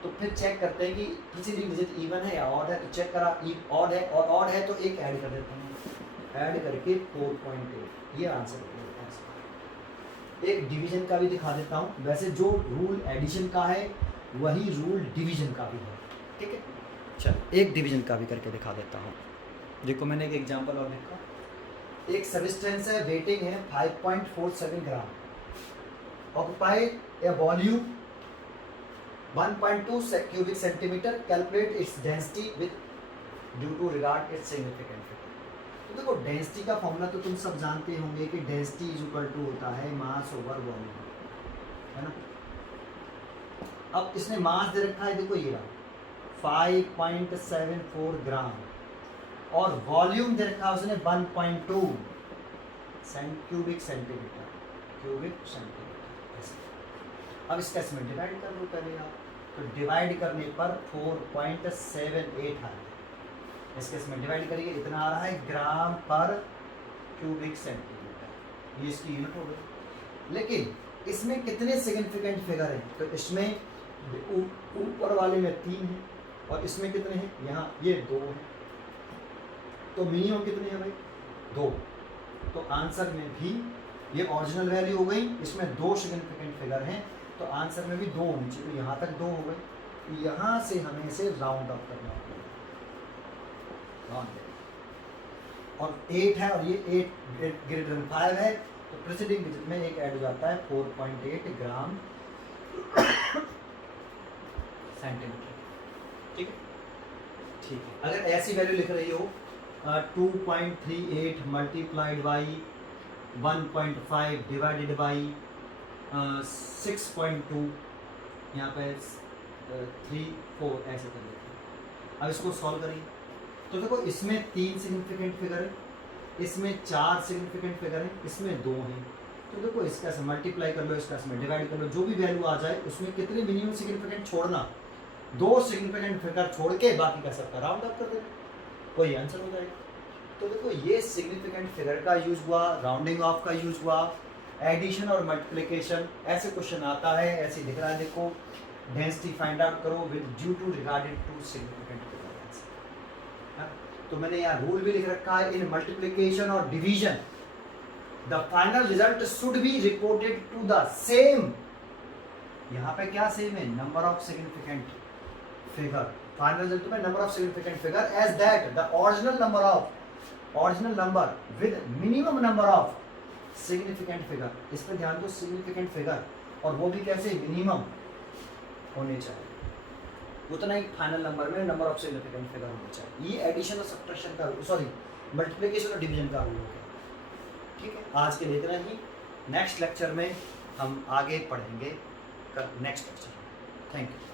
तो फिर चेक करते हैं कि प्रीसीडिंग डिजिट इवन है या ऑड है, तो चेक करा ऑड है, और ऑड है तो एक ऐड कर देते हैं, ऐड करके 4.8, ये आंसर है। एक डिवीजन का भी दिखा देता हूँ, वैसे जो रूल एडिशन का है वही रूल डिवीजन का भी है, ठीक है। चल एक डिवीजन का भी करके दिखा देता हूँ। देखो मैंने एक एग्जांपल और लिखा, एक सब्सटेंस है, वेटिंग है 5.47 gram, occupy a volume 1.2 cubic centimeter, calculate its density with due to regard its significant figure. तो देखो डेंसिटी का फॉर्मूला तो तुम सब जानते होंगे कि डेंसिटी इज इक्वल टू होता है मास ओवर वॉल्यूम, है ना। अब इसने मास दे रखा है, देखो ये रहा 5.74 ग्राम, और वॉल्यूम दे रखा है उसने 1.2 क्यूबिक सेंटीमीटर, अब इसका इसमें डिवाइड कर लो पहले आप, तो डिवाइड करने पर 4.78 आ रहा है, इसके इसमें डिवाइड करिए, इतना आ रहा है ग्राम पर क्यूबिक सेंटीमीटर, ये इसकी यूनिट हो गई। लेकिन इसमें कितने सिग्निफिकेंट फिगर हैं, तो इसमें ऊपर वाले में 3 है, और इसमें कितने हैं, यहाँ ये 2 है, तो मिनिमम कितने हैं भाई, 2। तो आंसर में भी ये ओरिजिनल वैल्यू हो गई, इसमें 2 सिग्निफिकेंट फिगर हैं, तो आंसर में भी 2 होनी चाहिए, तो यहाँ तक 2 हो गई, तो यहाँ से हमें इसे राउंड अप करना होगा, और 8 है और ये 8 ग्रेटर देन 5 है, तो प्रीसीडिंग डिजिट में एक ऐड हो जाता है 4.8 ग्राम सेंटीमीटर, ठीक है। ठीक है, अगर ऐसी वैल्यू लिख रही हो 2.38 मल्टीप्लाइड बाई 1.5 डिवाइडेड बाई 6.2, यहाँ पे 3 4 ऐसे कर लेते हैं। अब इसको सॉल्व करिए तो देखो इसमें 3 सिग्निफिकेंट फिगर है, इसमें 4 सिग्निफिकेंट फिगर है, इसमें 2 हैं। तो देखो इसका से मल्टीप्लाई कर लो, इसका से डिवाइड कर लो, जो भी वैल्यू आ जाए उसमें कितने मिनिमम सिग्निफिकेंट छोड़ना, 2 सिग्निफिकेंट फिगर छोड़ के बाकी का सबका राउंड अप कर देना, कोई आंसर हो जाएगा। तो देखो ये सिग्निफिकेंट फिगर का यूज हुआ, राउंडिंग ऑफ का यूज हुआ, एडिशन और मल्टीप्लिकेशन ऐसे क्वेश्चन आता है, ऐसे दिख रहा है देखो, डेंसिटी फाइंड आउट करो with due to regarded to significant figure. तो मैंने यहाँ रूल भी लिख रखा है, इन मल्टीप्लिकेशन और division the final result should be reported to the same, यहाँ पे क्या सेम है, number of significant figure, final result में number of significant figure as that the original number with minimum number of significant figure. इस पर ध्यान दो, सिग्निफिकेंट फिगर, और वो भी कैसे, मिनिमम होने चाहिए, उतना ही फाइनल नंबर में नंबर ऑफ सिग्निफिकेंट फिगर होना चाहिए। ये एडिशन और सब्ट्रैक्शन का, सॉरी मल्टीप्लिकेशन और डिवीजन का रूल हो गया। ठीक है, आज के लिए इतना ही। नेक्स्ट लेक्चर में हम आगे पढ़ेंगे, नेक्स्ट लेक्चर। Thank you.